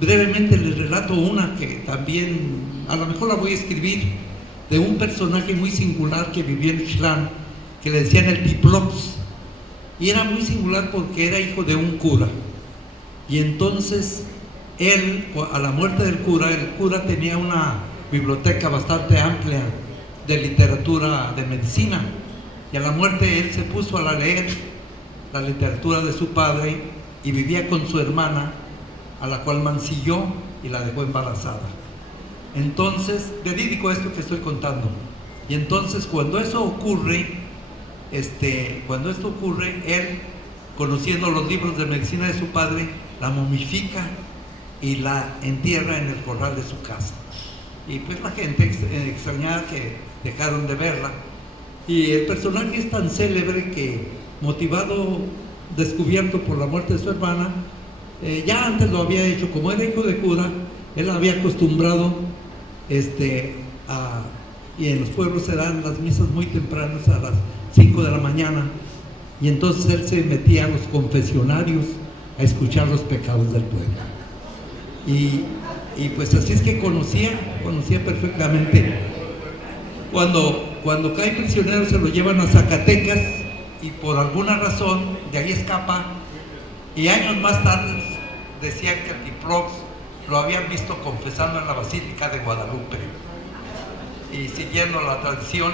Brevemente les relato una que también, a lo mejor la voy a escribir, de un personaje muy singular que vivía en Nochitlán, que le decían el Piplox, y era muy singular porque era hijo de un cura. Y entonces él, a la muerte del cura, el cura tenía una biblioteca bastante amplia de literatura de medicina, y a la muerte él se puso a leer la literatura de su padre y vivía con su hermana, a la cual mancilló y la dejó embarazada. Entonces, verídico esto que estoy contando. Y entonces cuando eso ocurre, él, conociendo los libros de medicina de su padre, la momifica y la entierra en el corral de su casa. Y pues la gente extrañada que dejaron de verla. Y el personaje es tan célebre que, motivado, descubierto por la muerte de su hermana, ya antes lo había hecho, como era hijo de cura, él había acostumbrado y en los pueblos eran las misas muy tempranas, a las 5 de la mañana, y entonces él se metía a los confesionarios a escuchar los pecados del pueblo. Y pues así es que conocía perfectamente. Cuando cae prisionero se lo llevan a Zacatecas y por alguna razón de ahí escapa, y años más tarde decían que el Diprox lo habían visto confesando en la Basílica de Guadalupe y siguiendo la tradición,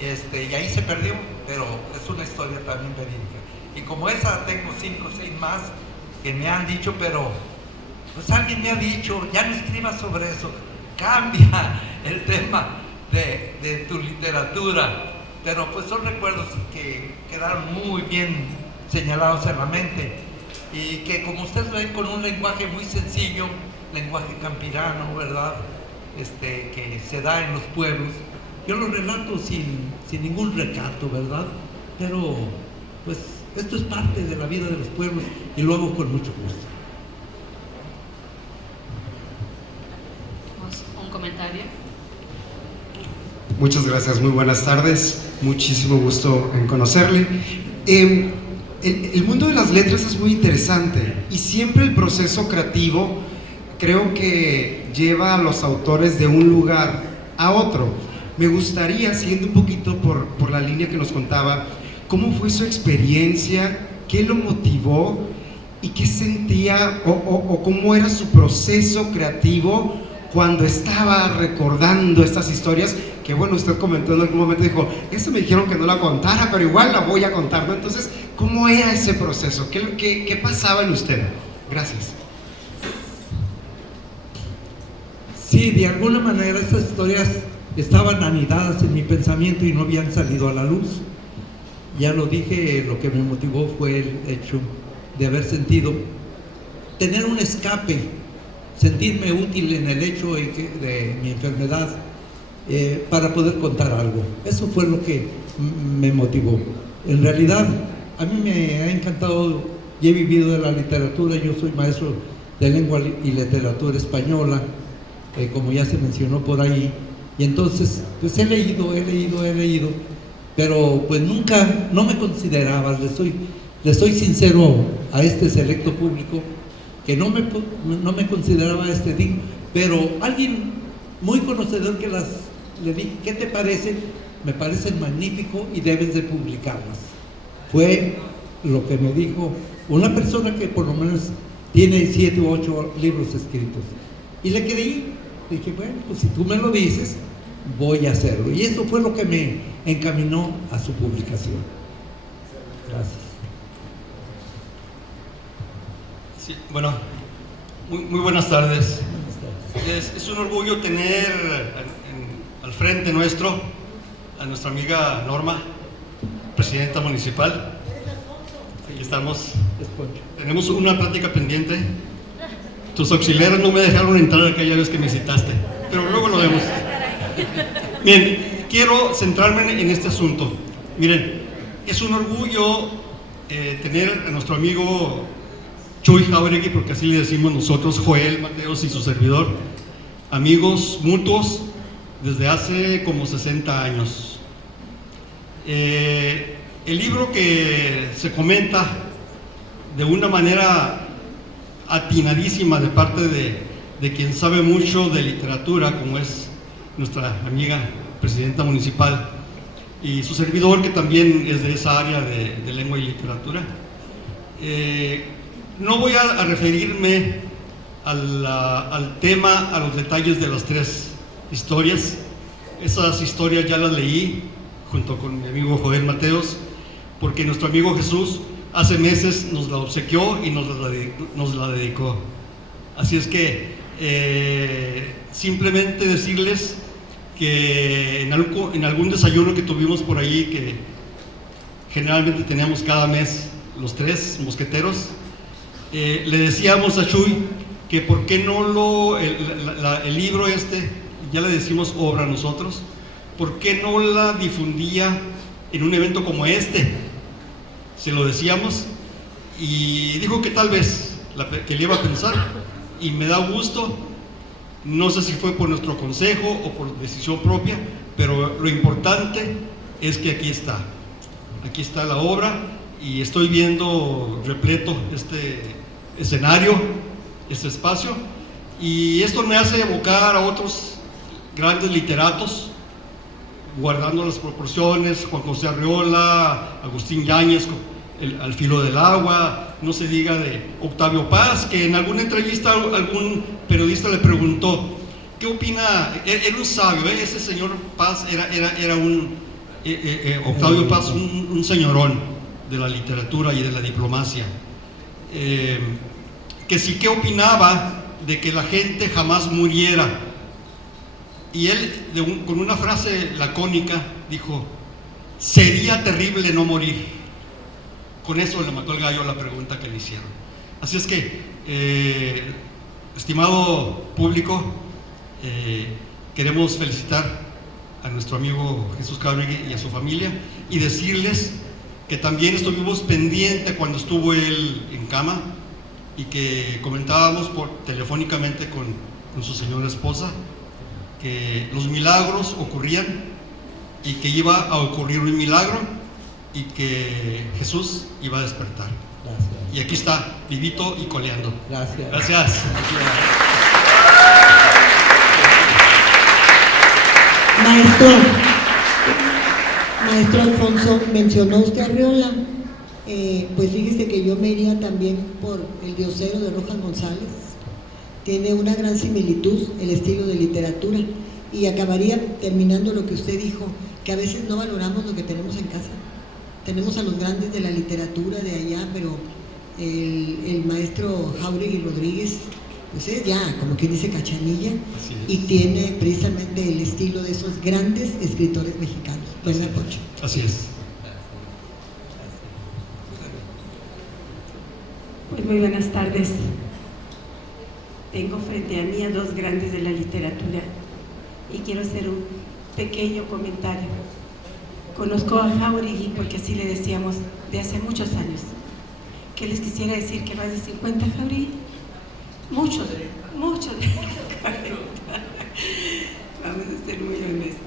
y ahí se perdió, pero es una historia también verídica. Y como esa tengo 5 o 6 más que me han dicho, pero pues alguien me ha dicho, ya no escribas sobre eso, cambia el tema de tu literatura, pero pues son recuerdos que quedaron muy bien señalados en la mente y que, como ustedes ven, con un lenguaje muy sencillo, lenguaje campirano, ¿verdad? Que se da en los pueblos. Yo lo relato sin ningún recato, ¿verdad? Pero pues esto es parte de la vida de los pueblos y lo hago con mucho gusto. Un comentario. Muchas gracias, muy buenas tardes, muchísimo gusto en conocerle. El mundo de las letras es muy interesante y siempre el proceso creativo creo que lleva a los autores de un lugar a otro. Me gustaría, siguiendo un poquito por la línea que nos contaba, ¿cómo fue su experiencia? ¿Qué lo motivó? ¿Y qué sentía o cómo era su proceso creativo cuando estaba recordando estas historias? Que bueno, usted comentó en algún momento, dijo, esto me dijeron que no la contara, pero igual la voy a contar, ¿no? Entonces, ¿cómo era ese proceso? ¿Qué pasaba en usted? Gracias. Sí, de alguna manera estas historias estaban anidadas en mi pensamiento y no habían salido a la luz. Ya lo dije, lo que me motivó fue el hecho de haber sentido, tener un escape, sentirme útil en el hecho de mi enfermedad para poder contar algo. Eso fue lo que me motivó. En realidad, a mí me ha encantado y he vivido de la literatura. Yo soy maestro de lengua y literatura española, como ya se mencionó por ahí, y entonces pues he leído, pero pues nunca, no me consideraba, le soy sincero a este selecto público, que no me consideraba digno, pero alguien muy conocedor que le dije, ¿qué te parecen? Me parecen magnífico y debes de publicarlas. Fue lo que me dijo una persona que por lo menos tiene 7 u 8 libros escritos, y le creí. Dije, bueno, pues si tú me lo dices, voy a hacerlo. Y eso fue lo que me encaminó a su publicación. Gracias. Sí, bueno, muy buenas tardes. Es un orgullo tener al frente nuestro a nuestra amiga Norma, presidenta municipal. Aquí estamos. Tenemos una plática pendiente. Tus auxiliares no me dejaron entrar aquella vez que me citaste, pero luego lo vemos. Bien, quiero centrarme en este asunto. Miren, es un orgullo tener a nuestro amigo Chuy Jauregui, porque así le decimos nosotros, Joel Mateos y su servidor, amigos mutuos desde hace como 60 años. El libro que se comenta de una manera atinadísima de parte de quien sabe mucho de literatura, como es nuestra amiga presidenta municipal, y su servidor, que también es de esa área de lengua y literatura. No voy a referirme al tema, a los detalles de las 3 historias. Esas historias ya las leí junto con mi amigo Joel Mateos, porque nuestro amigo Jesús hace meses nos la obsequió y nos la dedicó. Así es que simplemente decirles que en algún desayuno que tuvimos por ahí, que generalmente teníamos cada mes los 3 mosqueteros, le decíamos a Chuy que por qué no el libro ya le decimos obra nosotros, por qué no la difundía en un evento como este. Se lo decíamos y dijo que tal vez que le iba a pensar, y me da gusto. No sé si fue por nuestro consejo o por decisión propia, pero lo importante es que aquí está la obra, y estoy viendo repleto este escenario, este espacio, y esto me hace evocar a otros grandes literatos, guardando las proporciones: Juan José Arriola, Agustín Yáñez, Al filo del agua, no se diga de Octavio Paz, que en alguna entrevista algún periodista le preguntó, ¿qué opina? Era un sabio, ese señor Paz era un, Octavio Paz, un señorón de la literatura y de la diplomacia, que sí que opinaba de que la gente jamás muriera. Y él, con una frase lacónica, dijo, sería terrible no morir. Con eso le mató el gallo a la pregunta que le hicieron. Así es que, estimado público, queremos felicitar a nuestro amigo Jesús Jauregui y a su familia y decirles que también estuvimos pendientes cuando estuvo él en cama y que comentábamos telefónicamente con su señora esposa que los milagros ocurrían y que iba a ocurrir un milagro y que Jesús iba a despertar. Gracias. Y aquí está, vivito y coleando. Gracias. Gracias. Maestro Alfonso, mencionó usted a Arriola. Pues fíjese que yo me iría también por el Diosero de Rojas González. Tiene una gran similitud el estilo de literatura y acabaría terminando lo que usted dijo, que a veces no valoramos lo que tenemos en casa. Tenemos a los grandes de la literatura de allá, pero el maestro Jauregui Rodríguez, pues es ya, como quien dice, cachanilla, y tiene precisamente el estilo de esos grandes escritores mexicanos. ¿Verdad, Pocho? Así es. Pues muy buenas tardes. Tengo frente a mí a dos grandes de la literatura y quiero hacer un pequeño comentario. Conozco a Jauregui porque así le decíamos de hace muchos años. ¿Qué les quisiera decir? ¿Que más de 50 Jauregui? Muchos. Vamos a ser muy honestos.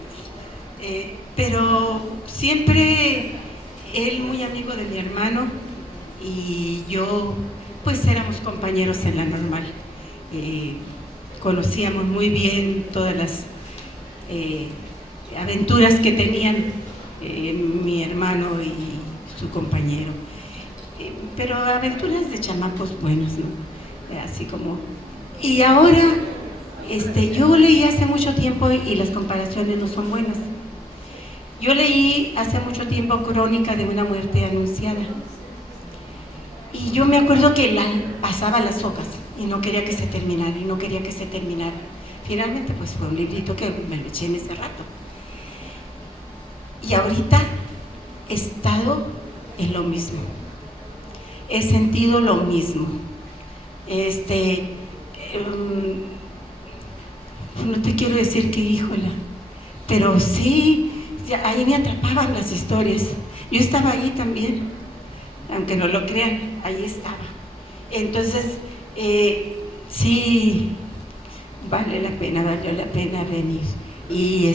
Pero siempre él muy amigo de mi hermano y yo, pues éramos compañeros en la normal. Conocíamos muy bien todas las aventuras que tenían mi hermano y su compañero, pero aventuras de chamacos buenos, ¿no? Así como... Y ahora, yo leí hace mucho tiempo y las comparaciones no son buenas. Yo leí hace mucho tiempo Crónica de una muerte anunciada y yo me acuerdo que pasaba las hojas y no quería que se terminara y no quería que se terminara. Finalmente pues fue un librito que me lo eché en ese rato. Y ahorita he estado en lo mismo, he sentido lo mismo. No te quiero decir que híjola, pero sí, ahí me atrapaban las historias. Yo estaba ahí también, aunque no lo crean, ahí estaba. Entonces, sí, valió la pena venir. Y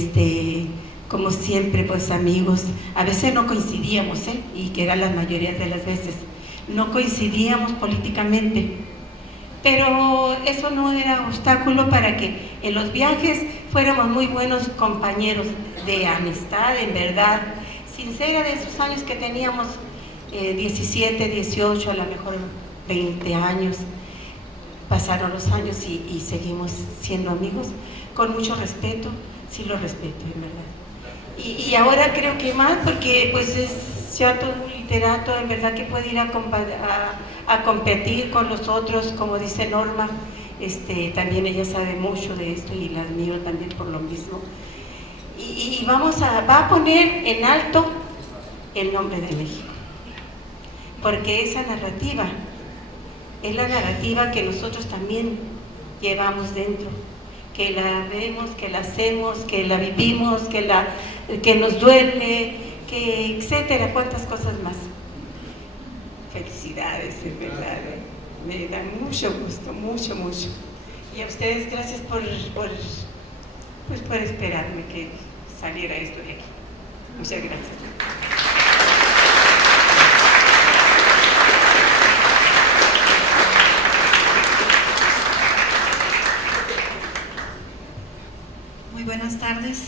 como siempre, pues amigos, a veces no coincidíamos, y que era la mayoría de las veces, no coincidíamos políticamente, pero eso no era obstáculo para que en los viajes fuéramos muy buenos compañeros de amistad, en verdad, sincera, de esos años que teníamos 17, 18, a lo mejor 20 años. Pasaron los años y seguimos siendo amigos, con mucho respeto, sí lo respeto, en verdad. Y ahora creo que más, porque pues es ya todo un literato, en verdad, que puede ir a competir con los otros, como dice Norma. También ella sabe mucho de esto y la admiro también por lo mismo. Y va a poner en alto el nombre de México, porque esa narrativa es la narrativa que nosotros también llevamos dentro, que la vemos, que la hacemos, que la vivimos, que nos duele, que etcétera, cuántas cosas más. Felicidades, en verdad, me da mucho gusto, mucho, mucho. Y a ustedes gracias por esperarme que saliera esto de aquí. Muchas gracias. Muy buenas tardes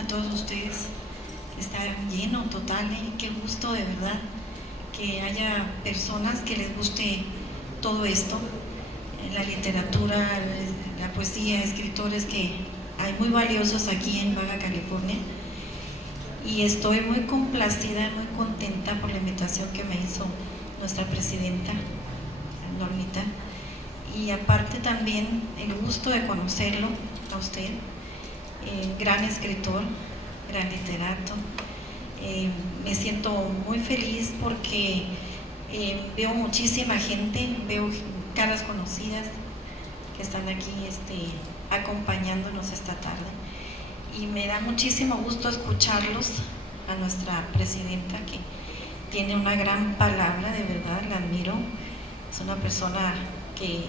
a todos ustedes. Está lleno, total, qué gusto de verdad que haya personas que les guste todo esto, la literatura, la poesía, escritores que hay muy valiosos aquí en Baja California. Y estoy muy complacida, muy contenta por la invitación que me hizo nuestra presidenta, Normita. Y aparte también el gusto de conocerlo a usted, gran escritor, gran literato. Me siento muy feliz porque veo muchísima gente, veo caras conocidas que están aquí acompañándonos esta tarde. Y me da muchísimo gusto escucharlos, a nuestra presidenta que tiene una gran palabra, de verdad, la admiro. Es una persona que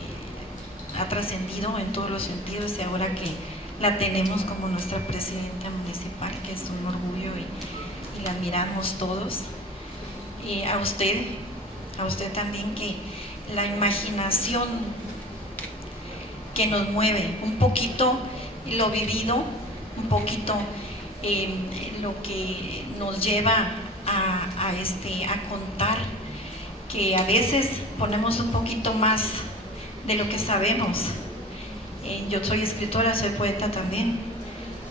ha trascendido en todos los sentidos y ahora que la tenemos como nuestra presidenta municipal, que es un orgullo y la admiramos todos. Y a usted también, que la imaginación que nos mueve, un poquito lo vivido, un poquito lo que nos lleva a contar, que a veces ponemos un poquito más de lo que sabemos. Yo soy escritora, soy poeta también,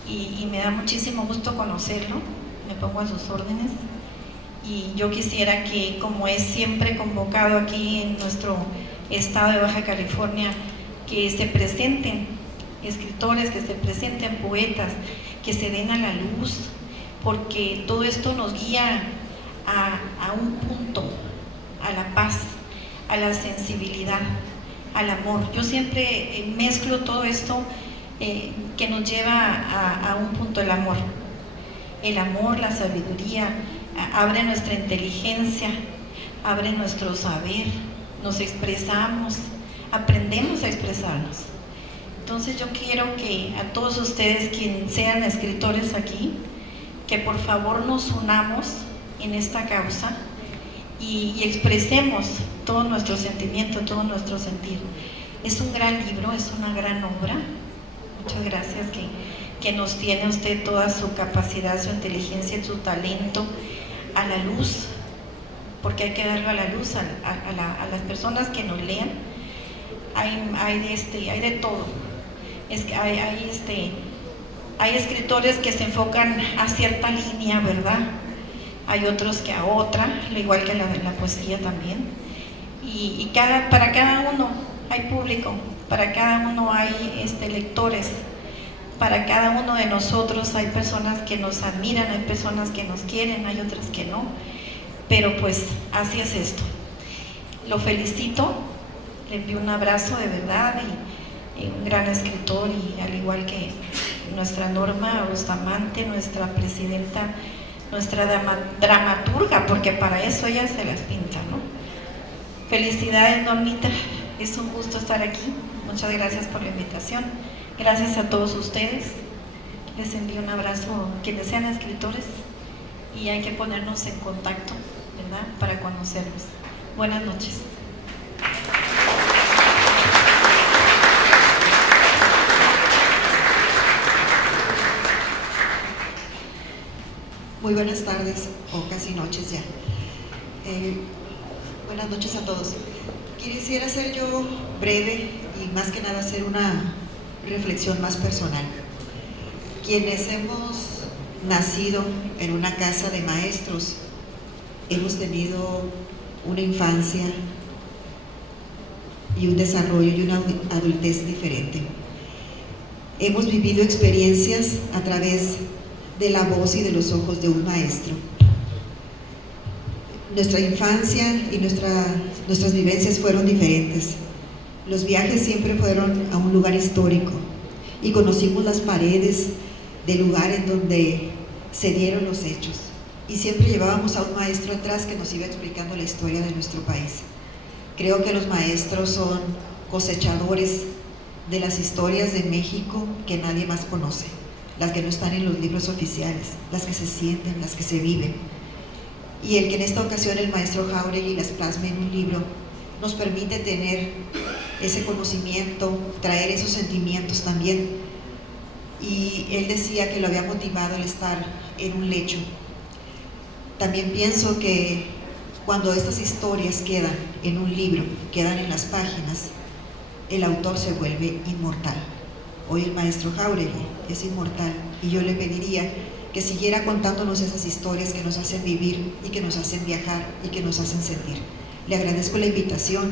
y me da muchísimo gusto conocerlo, me pongo a sus órdenes, y yo quisiera que, como es siempre convocado aquí en nuestro estado de Baja California, que se presenten escritores, que se presenten poetas, que se den a la luz, porque todo esto nos guía a un punto, a la paz, a la sensibilidad, al amor. Yo siempre mezclo todo esto que nos lleva a un punto, el amor, la sabiduría, abre nuestra inteligencia, abre nuestro saber, nos expresamos, aprendemos a expresarnos. Entonces yo quiero que a todos ustedes, quienes sean escritores aquí, que por favor nos unamos en esta causa y expresemos todo nuestro sentimiento, todo nuestro sentido. Es un gran libro, es una gran obra. Muchas gracias que nos tiene usted toda su capacidad, su inteligencia, su talento a la luz, porque hay que darlo a la luz a las personas que nos lean. Hay de todo. Es que hay escritores que se enfocan a cierta línea, ¿verdad? Hay otros que a otra, al igual que la poesía también. Y para cada uno hay público, para cada uno hay lectores, para cada uno de nosotros hay personas que nos admiran, hay personas que nos quieren, hay otras que no. Pero pues así es esto. Lo felicito, le envío un abrazo de verdad, y un gran escritor, y al igual que nuestra Norma Bustamante, nuestra presidenta, nuestra dramaturga, porque para eso ella se las pinta, ¿no? Felicidades, Normita, es un gusto estar aquí. Muchas gracias por la invitación. Gracias a todos ustedes. Les envío un abrazo, quienes sean escritores, y hay que ponernos en contacto, ¿verdad?, para conocerlos. Buenas noches. Muy buenas tardes, o casi noches ya. Buenas noches a todos. Quisiera ser yo breve y más que nada hacer una reflexión más personal. Quienes hemos nacido en una casa de maestros, hemos tenido una infancia y un desarrollo y una adultez diferente. Hemos vivido experiencias a través de la voz y de los ojos de un maestro. Nuestra infancia y nuestras vivencias fueron diferentes. Los viajes siempre fueron a un lugar histórico y conocimos las paredes del lugar en donde se dieron los hechos. Y siempre llevábamos a un maestro atrás que nos iba explicando la historia de nuestro país. Creo que los maestros son cosechadores de las historias de México que nadie más conoce. Las que no están en los libros oficiales, las que se sienten, las que se viven. Y el que en esta ocasión el maestro Jáuregui las plasme en un libro, nos permite tener ese conocimiento, traer esos sentimientos también. Y él decía que lo había motivado el estar en un lecho. También pienso que cuando estas historias quedan en un libro, quedan en las páginas, el autor se vuelve inmortal. Hoy el maestro Jáuregui es inmortal y yo le pediría que siguiera contándonos esas historias que nos hacen vivir y que nos hacen viajar y que nos hacen sentir. Le agradezco la invitación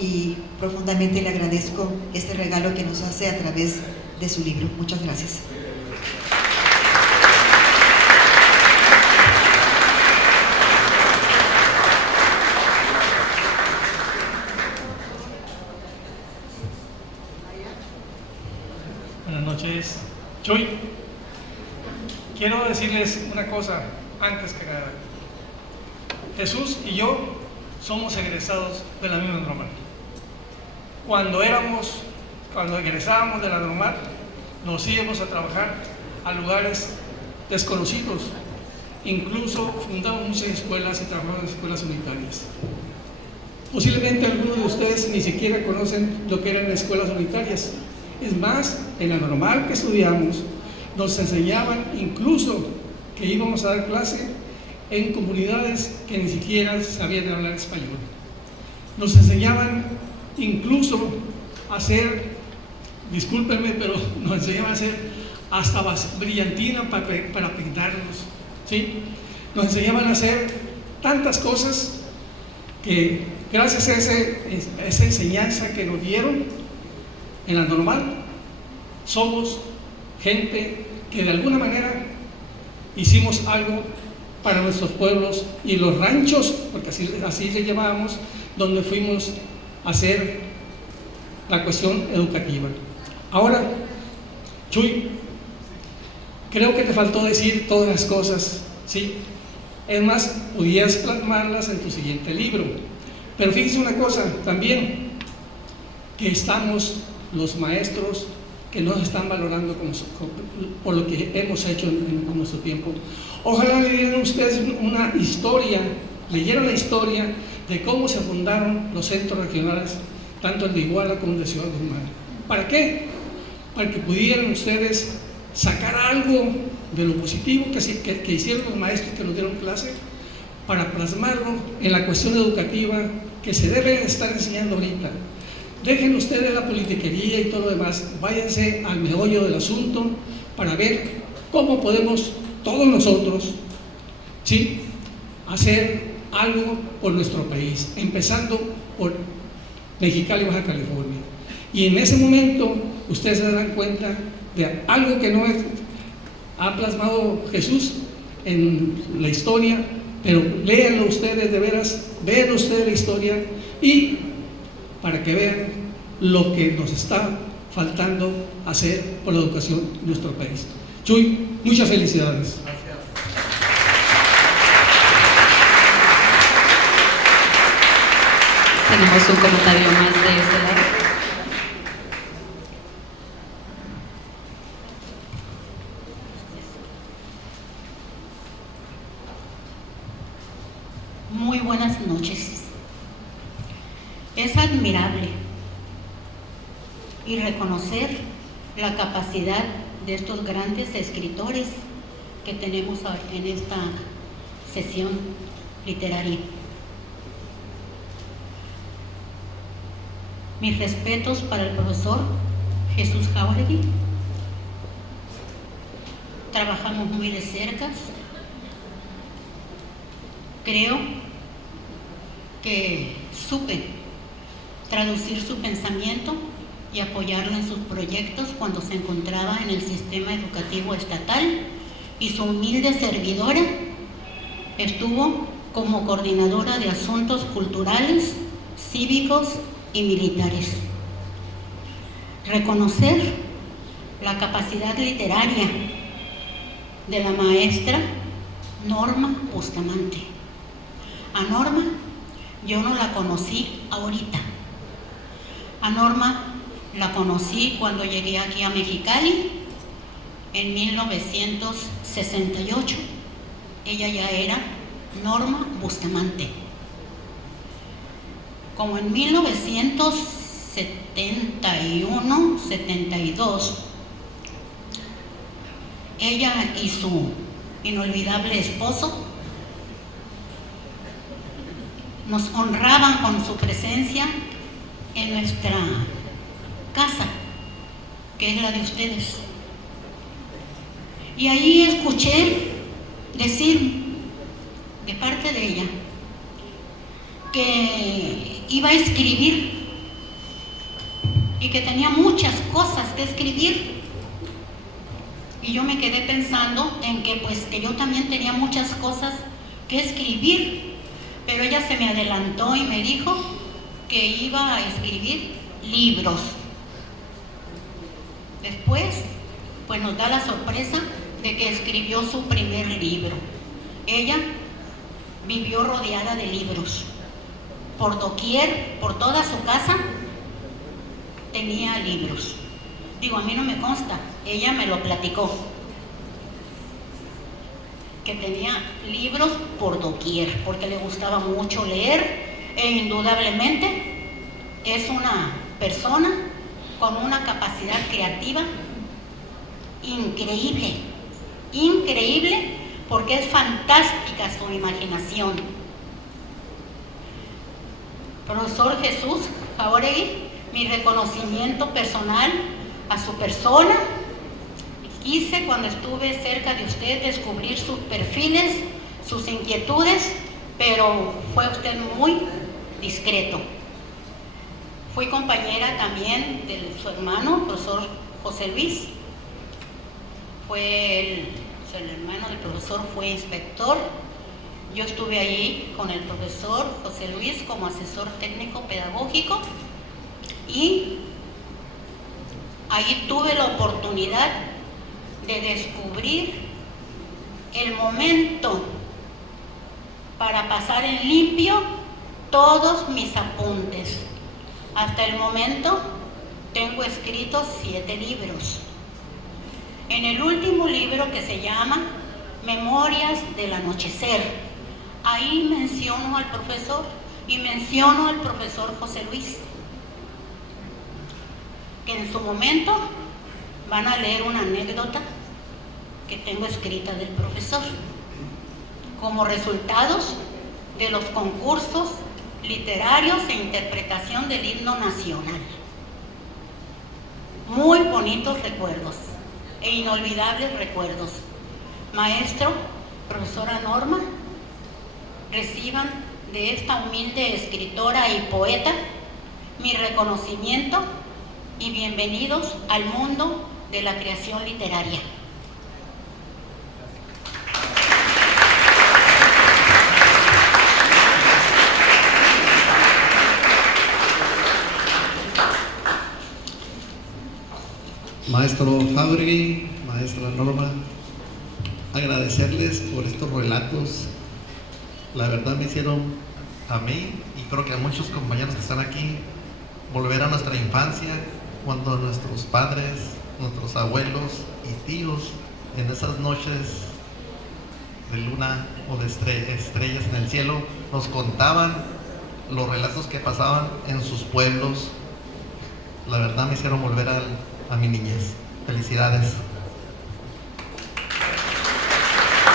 y profundamente le agradezco este regalo que nos hace a través de su libro. Muchas gracias. Buenas noches. Chuy, quiero decirles una cosa antes que nada. Jesús y yo somos egresados de la misma normal. Cuando egresábamos de la normal, nos íbamos a trabajar a lugares desconocidos. Incluso fundamos muchas escuelas y trabajamos en escuelas unitarias. Posiblemente algunos de ustedes ni siquiera conocen lo que eran escuelas unitarias. Es más, en la normal que estudiamos, nos enseñaban incluso que íbamos a dar clase en comunidades que ni siquiera sabían hablar español. Nos enseñaban incluso a hacer, discúlpenme, pero nos enseñaban a hacer hasta brillantina para pintarnos, ¿sí? Nos enseñaban a hacer tantas cosas que gracias a esa enseñanza que nos dieron en la normal, somos gente que de alguna manera hicimos algo para nuestros pueblos y los ranchos, porque así le llamábamos, donde fuimos a hacer la cuestión educativa. Ahora, Chuy, creo que te faltó decir todas las cosas, ¿sí? Es más, podías plasmarlas en tu siguiente libro. Pero fíjense una cosa también, que estamos los maestros que nos están valorando por lo que hemos hecho en nuestro tiempo. Ojalá leyeran ustedes una historia, leyeran la historia de cómo se fundaron los centros regionales, tanto el de Iguala como el de Ciudad Guzmán. ¿Para qué? Para que pudieran ustedes sacar algo de lo positivo que hicieron los maestros que nos dieron clase, para plasmarlo en la cuestión educativa que se debe estar enseñando ahorita. Dejen ustedes la politiquería y todo lo demás, váyanse al meollo del asunto para ver cómo podemos todos nosotros, ¿sí?, hacer algo por nuestro país, empezando por Mexicali, Baja California. Y en ese momento ustedes se darán cuenta de algo que no ha plasmado Jesús en la historia, pero léanlo ustedes de veras, vean ustedes la historia y para que vean lo que nos está faltando hacer por la educación en nuestro país. Chuy, muchas felicidades. Tenemos un comentario más de este lado. Muy buenas noches. Es admirable y reconocer la capacidad de estos grandes escritores que tenemos en esta sesión literaria. Mis respetos para el profesor Jesús Jáuregui. Trabajamos muy de cerca. Creo que supe traducir su pensamiento y apoyarlo en sus proyectos cuando se encontraba en el sistema educativo estatal, y su humilde servidora estuvo como coordinadora de asuntos culturales, cívicos y militares. Reconocer la capacidad literaria de la maestra Norma Bustamante. A Norma yo no la conocí ahorita. A Norma la conocí cuando llegué aquí a Mexicali en 1968. Ella ya era Norma Bustamante. Como en 1971, 72, ella y su inolvidable esposo nos honraban con su presencia en nuestra casa, que es la de ustedes. Y ahí escuché decir de parte de ella que iba a escribir y que tenía muchas cosas que escribir. Y yo me quedé pensando en que pues que yo también tenía muchas cosas que escribir, pero ella se me adelantó y me dijo que iba a escribir libros. Después pues nos da la sorpresa de que escribió su primer libro. Ella vivió rodeada de libros. Por doquier, por toda su casa, tenía libros. Digo, a mí no me consta, ella me lo platicó, que tenía libros por doquier, porque le gustaba mucho leer, e indudablemente es una persona con una capacidad creativa increíble, increíble, porque es fantástica su imaginación. Profesor Jesús Jauregui, mi reconocimiento personal a su persona. Quise, cuando estuve cerca de usted, descubrir sus perfiles, sus inquietudes, pero fue usted muy discreto. Fui compañera también de su hermano, profesor José Luis. El hermano del profesor fue inspector. Yo estuve ahí con el profesor José Luis como asesor técnico pedagógico y ahí tuve la oportunidad de descubrir el momento para pasar en limpio todos mis apuntes. Hasta el momento tengo escritos 7 libros. En el último libro, que se llama Memorias del Anochecer, ahí menciono al profesor y menciono al profesor José Luis, que en su momento van a leer una anécdota que tengo escrita del profesor, como resultados de los concursos literarios e interpretación del himno nacional. Muy bonitos recuerdos e inolvidables recuerdos. Maestro, profesora Norma, reciban de esta humilde escritora y poeta mi reconocimiento y bienvenidos al mundo de la creación literaria. Maestro Jauregui, maestra Norma, agradecerles por estos relatos. La verdad me hicieron a mí y creo que a muchos compañeros que están aquí volver a nuestra infancia, cuando nuestros padres, nuestros abuelos y tíos en esas noches de luna o de estrellas en el cielo nos contaban los relatos que pasaban en sus pueblos. La verdad me hicieron volver a mi niñez. Felicidades.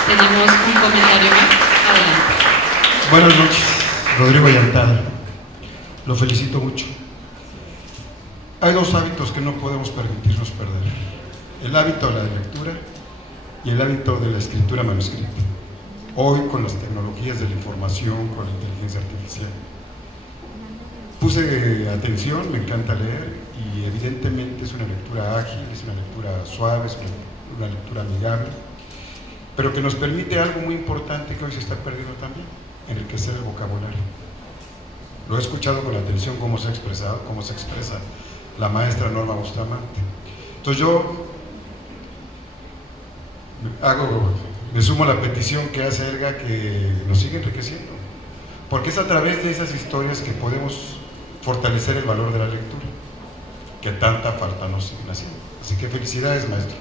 Tenemos un comentario más. Adelante. Buenas noches, Rodrigo Yantada. Lo felicito mucho. Hay 2 hábitos que no podemos permitirnos perder: el hábito de la lectura y el hábito de la escritura manuscrita. Hoy, con las tecnologías de la información, con la inteligencia artificial, puse atención, me encanta leer y evidentemente es una lectura ágil, es una lectura suave, es una lectura amigable, pero que nos permite algo muy importante que hoy se está perdiendo también: enriquecer el vocabulario. Lo he escuchado con atención cómo se ha expresado, cómo se expresa la maestra Norma Bustamante. Entonces yo me sumo a la petición que hace Elga, que nos siga enriqueciendo, porque es a través de esas historias que podemos fortalecer el valor de la lectura, que tanta falta nos siguen haciendo. Así que felicidades, maestro.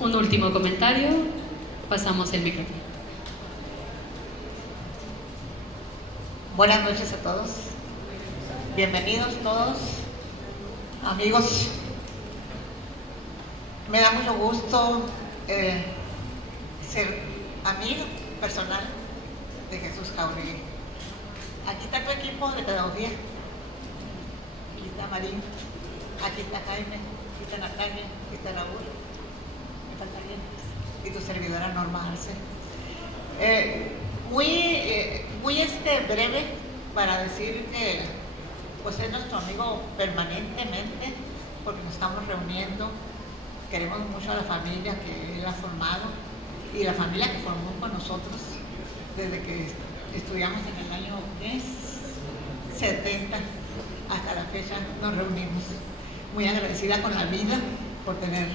Un último comentario, pasamos el micrófono. Buenas noches a todos, bienvenidos todos Amigos, me da mucho gusto ser amigo personal de Jesús Jauregui. Aquí está tu equipo de pedagogía. Aquí está Marín, aquí está Jaime, aquí está Natalia, aquí está Raúl, me falta alguien, y tu servidora Norma Arce. Muy breve para decir que pues es nuestro amigo permanentemente, porque nos estamos reuniendo, queremos mucho a la familia que él ha formado y la familia que formó con nosotros desde que estudiamos en el año 70 hasta la fecha nos reunimos. Muy agradecida con la vida por tener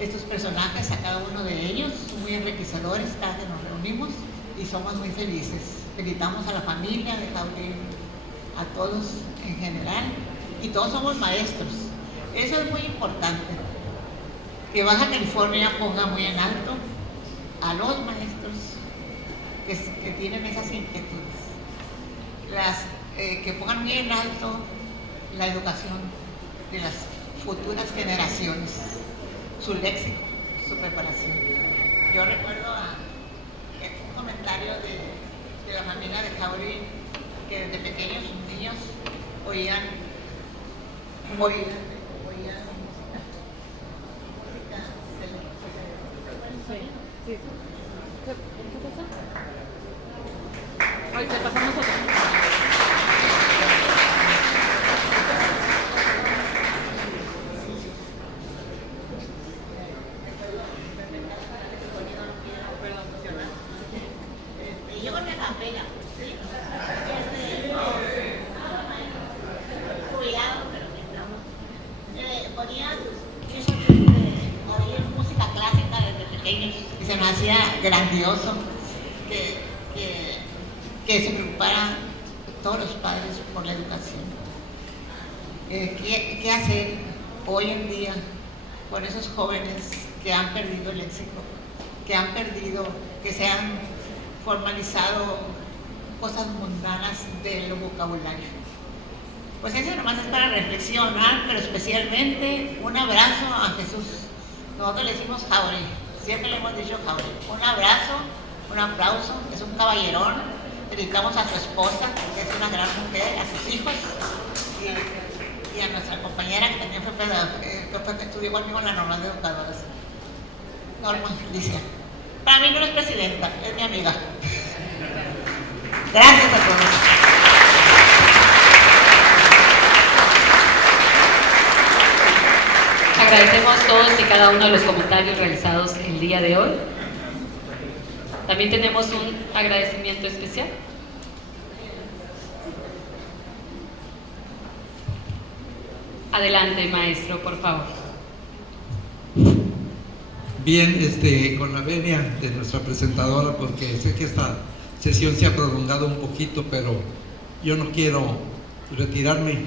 estos personajes, a cada uno de ellos, muy enriquecedores cada que nos reunimos y somos muy felices. Felicitamos a la familia de Jauregui, a todos en general, y todos somos maestros. Eso es muy importante, que Baja California ponga muy en alto a los maestros que tienen esas inquietudes, que pongan muy en alto la educación de las futuras generaciones, su léxico, su preparación. Yo recuerdo un comentario de la familia de Jauregui, que desde pequeños sus niños oían música. Ahorita pasamos otro. Yo con la campera, ¿sí? Cuidado, pero que estamos. Ponían oír música clásica desde pequeños y se nos hacía grandioso que se preocuparan todos los padres por la educación. ¿Qué hacer hoy en día con esos jóvenes que han perdido el léxico, que se han formalizado cosas mundanas del vocabulario? Pues eso nomás es para reflexionar, pero especialmente un abrazo a Jesús. Nosotros le decimos Jauregui, siempre le hemos dicho Jauregui. Un abrazo, un aplauso, es un caballerón. Dedicamos a su esposa, que es una gran mujer, a sus hijos y a nuestra compañera que también que estudió conmigo en la Normal de Educadores, Norma Alicia. Para mí no es presidenta, es mi amiga. Gracias a todos. Agradecemos todos y cada uno de los comentarios realizados el día de hoy. También tenemos un agradecimiento especial. Adelante, maestro, por favor. Bien, con la venia de nuestra presentadora, porque sé que esta sesión se ha prolongado un poquito, pero yo no quiero retirarme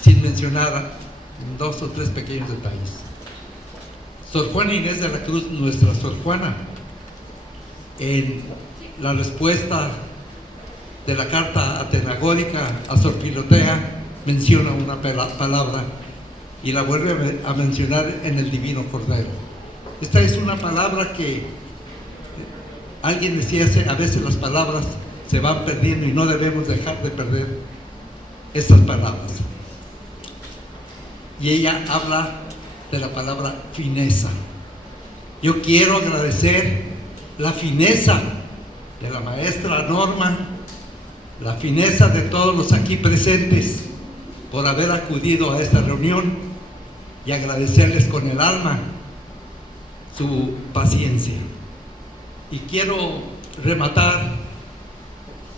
sin mencionar 2 o 3 pequeños detalles. Sor Juana Inés de la Cruz, nuestra Sor Juana, en la respuesta de la carta atenagórica a Sor Filotea menciona una palabra y la vuelve a mencionar en el Divino Cordero. Esta es una palabra que alguien decía, a veces las palabras se van perdiendo y no debemos dejar de perder estas palabras. Y ella habla de la palabra fineza. Yo quiero agradecer la fineza de la maestra Norma, la fineza de todos los aquí presentes por haber acudido a esta reunión y agradecerles con el alma su paciencia. Y quiero rematar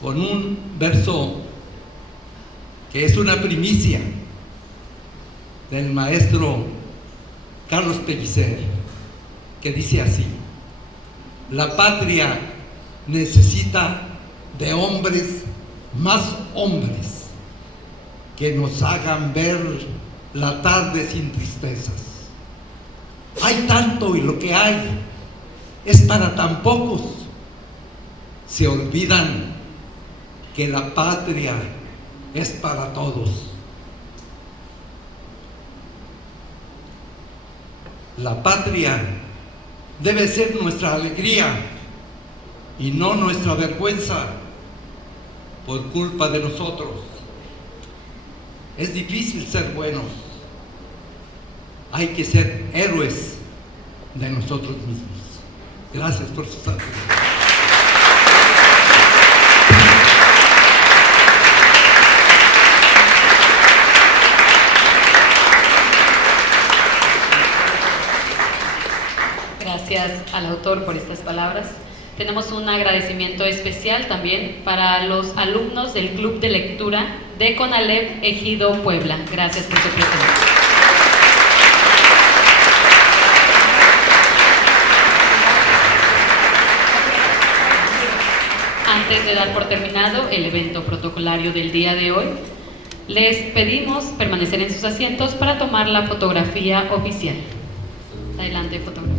con un verso que es una primicia del maestro Carlos Pellicer, que dice así: la patria necesita de hombres, más hombres, que nos hagan ver la tarde sin tristezas. Hay tanto y lo que hay es para tan pocos. Se olvidan que la patria es para todos. La patria debe ser nuestra alegría y no nuestra vergüenza por culpa de nosotros. Es difícil ser buenos. Hay que ser héroes de nosotros mismos. Gracias por sus atención. Gracias al autor por estas palabras. Tenemos un agradecimiento especial también para los alumnos del Club de Lectura de CONALEP Ejido Puebla. Gracias por su presencia. Antes de dar por terminado el evento protocolario del día de hoy, les pedimos permanecer en sus asientos para tomar la fotografía oficial. Adelante, fotógrafo.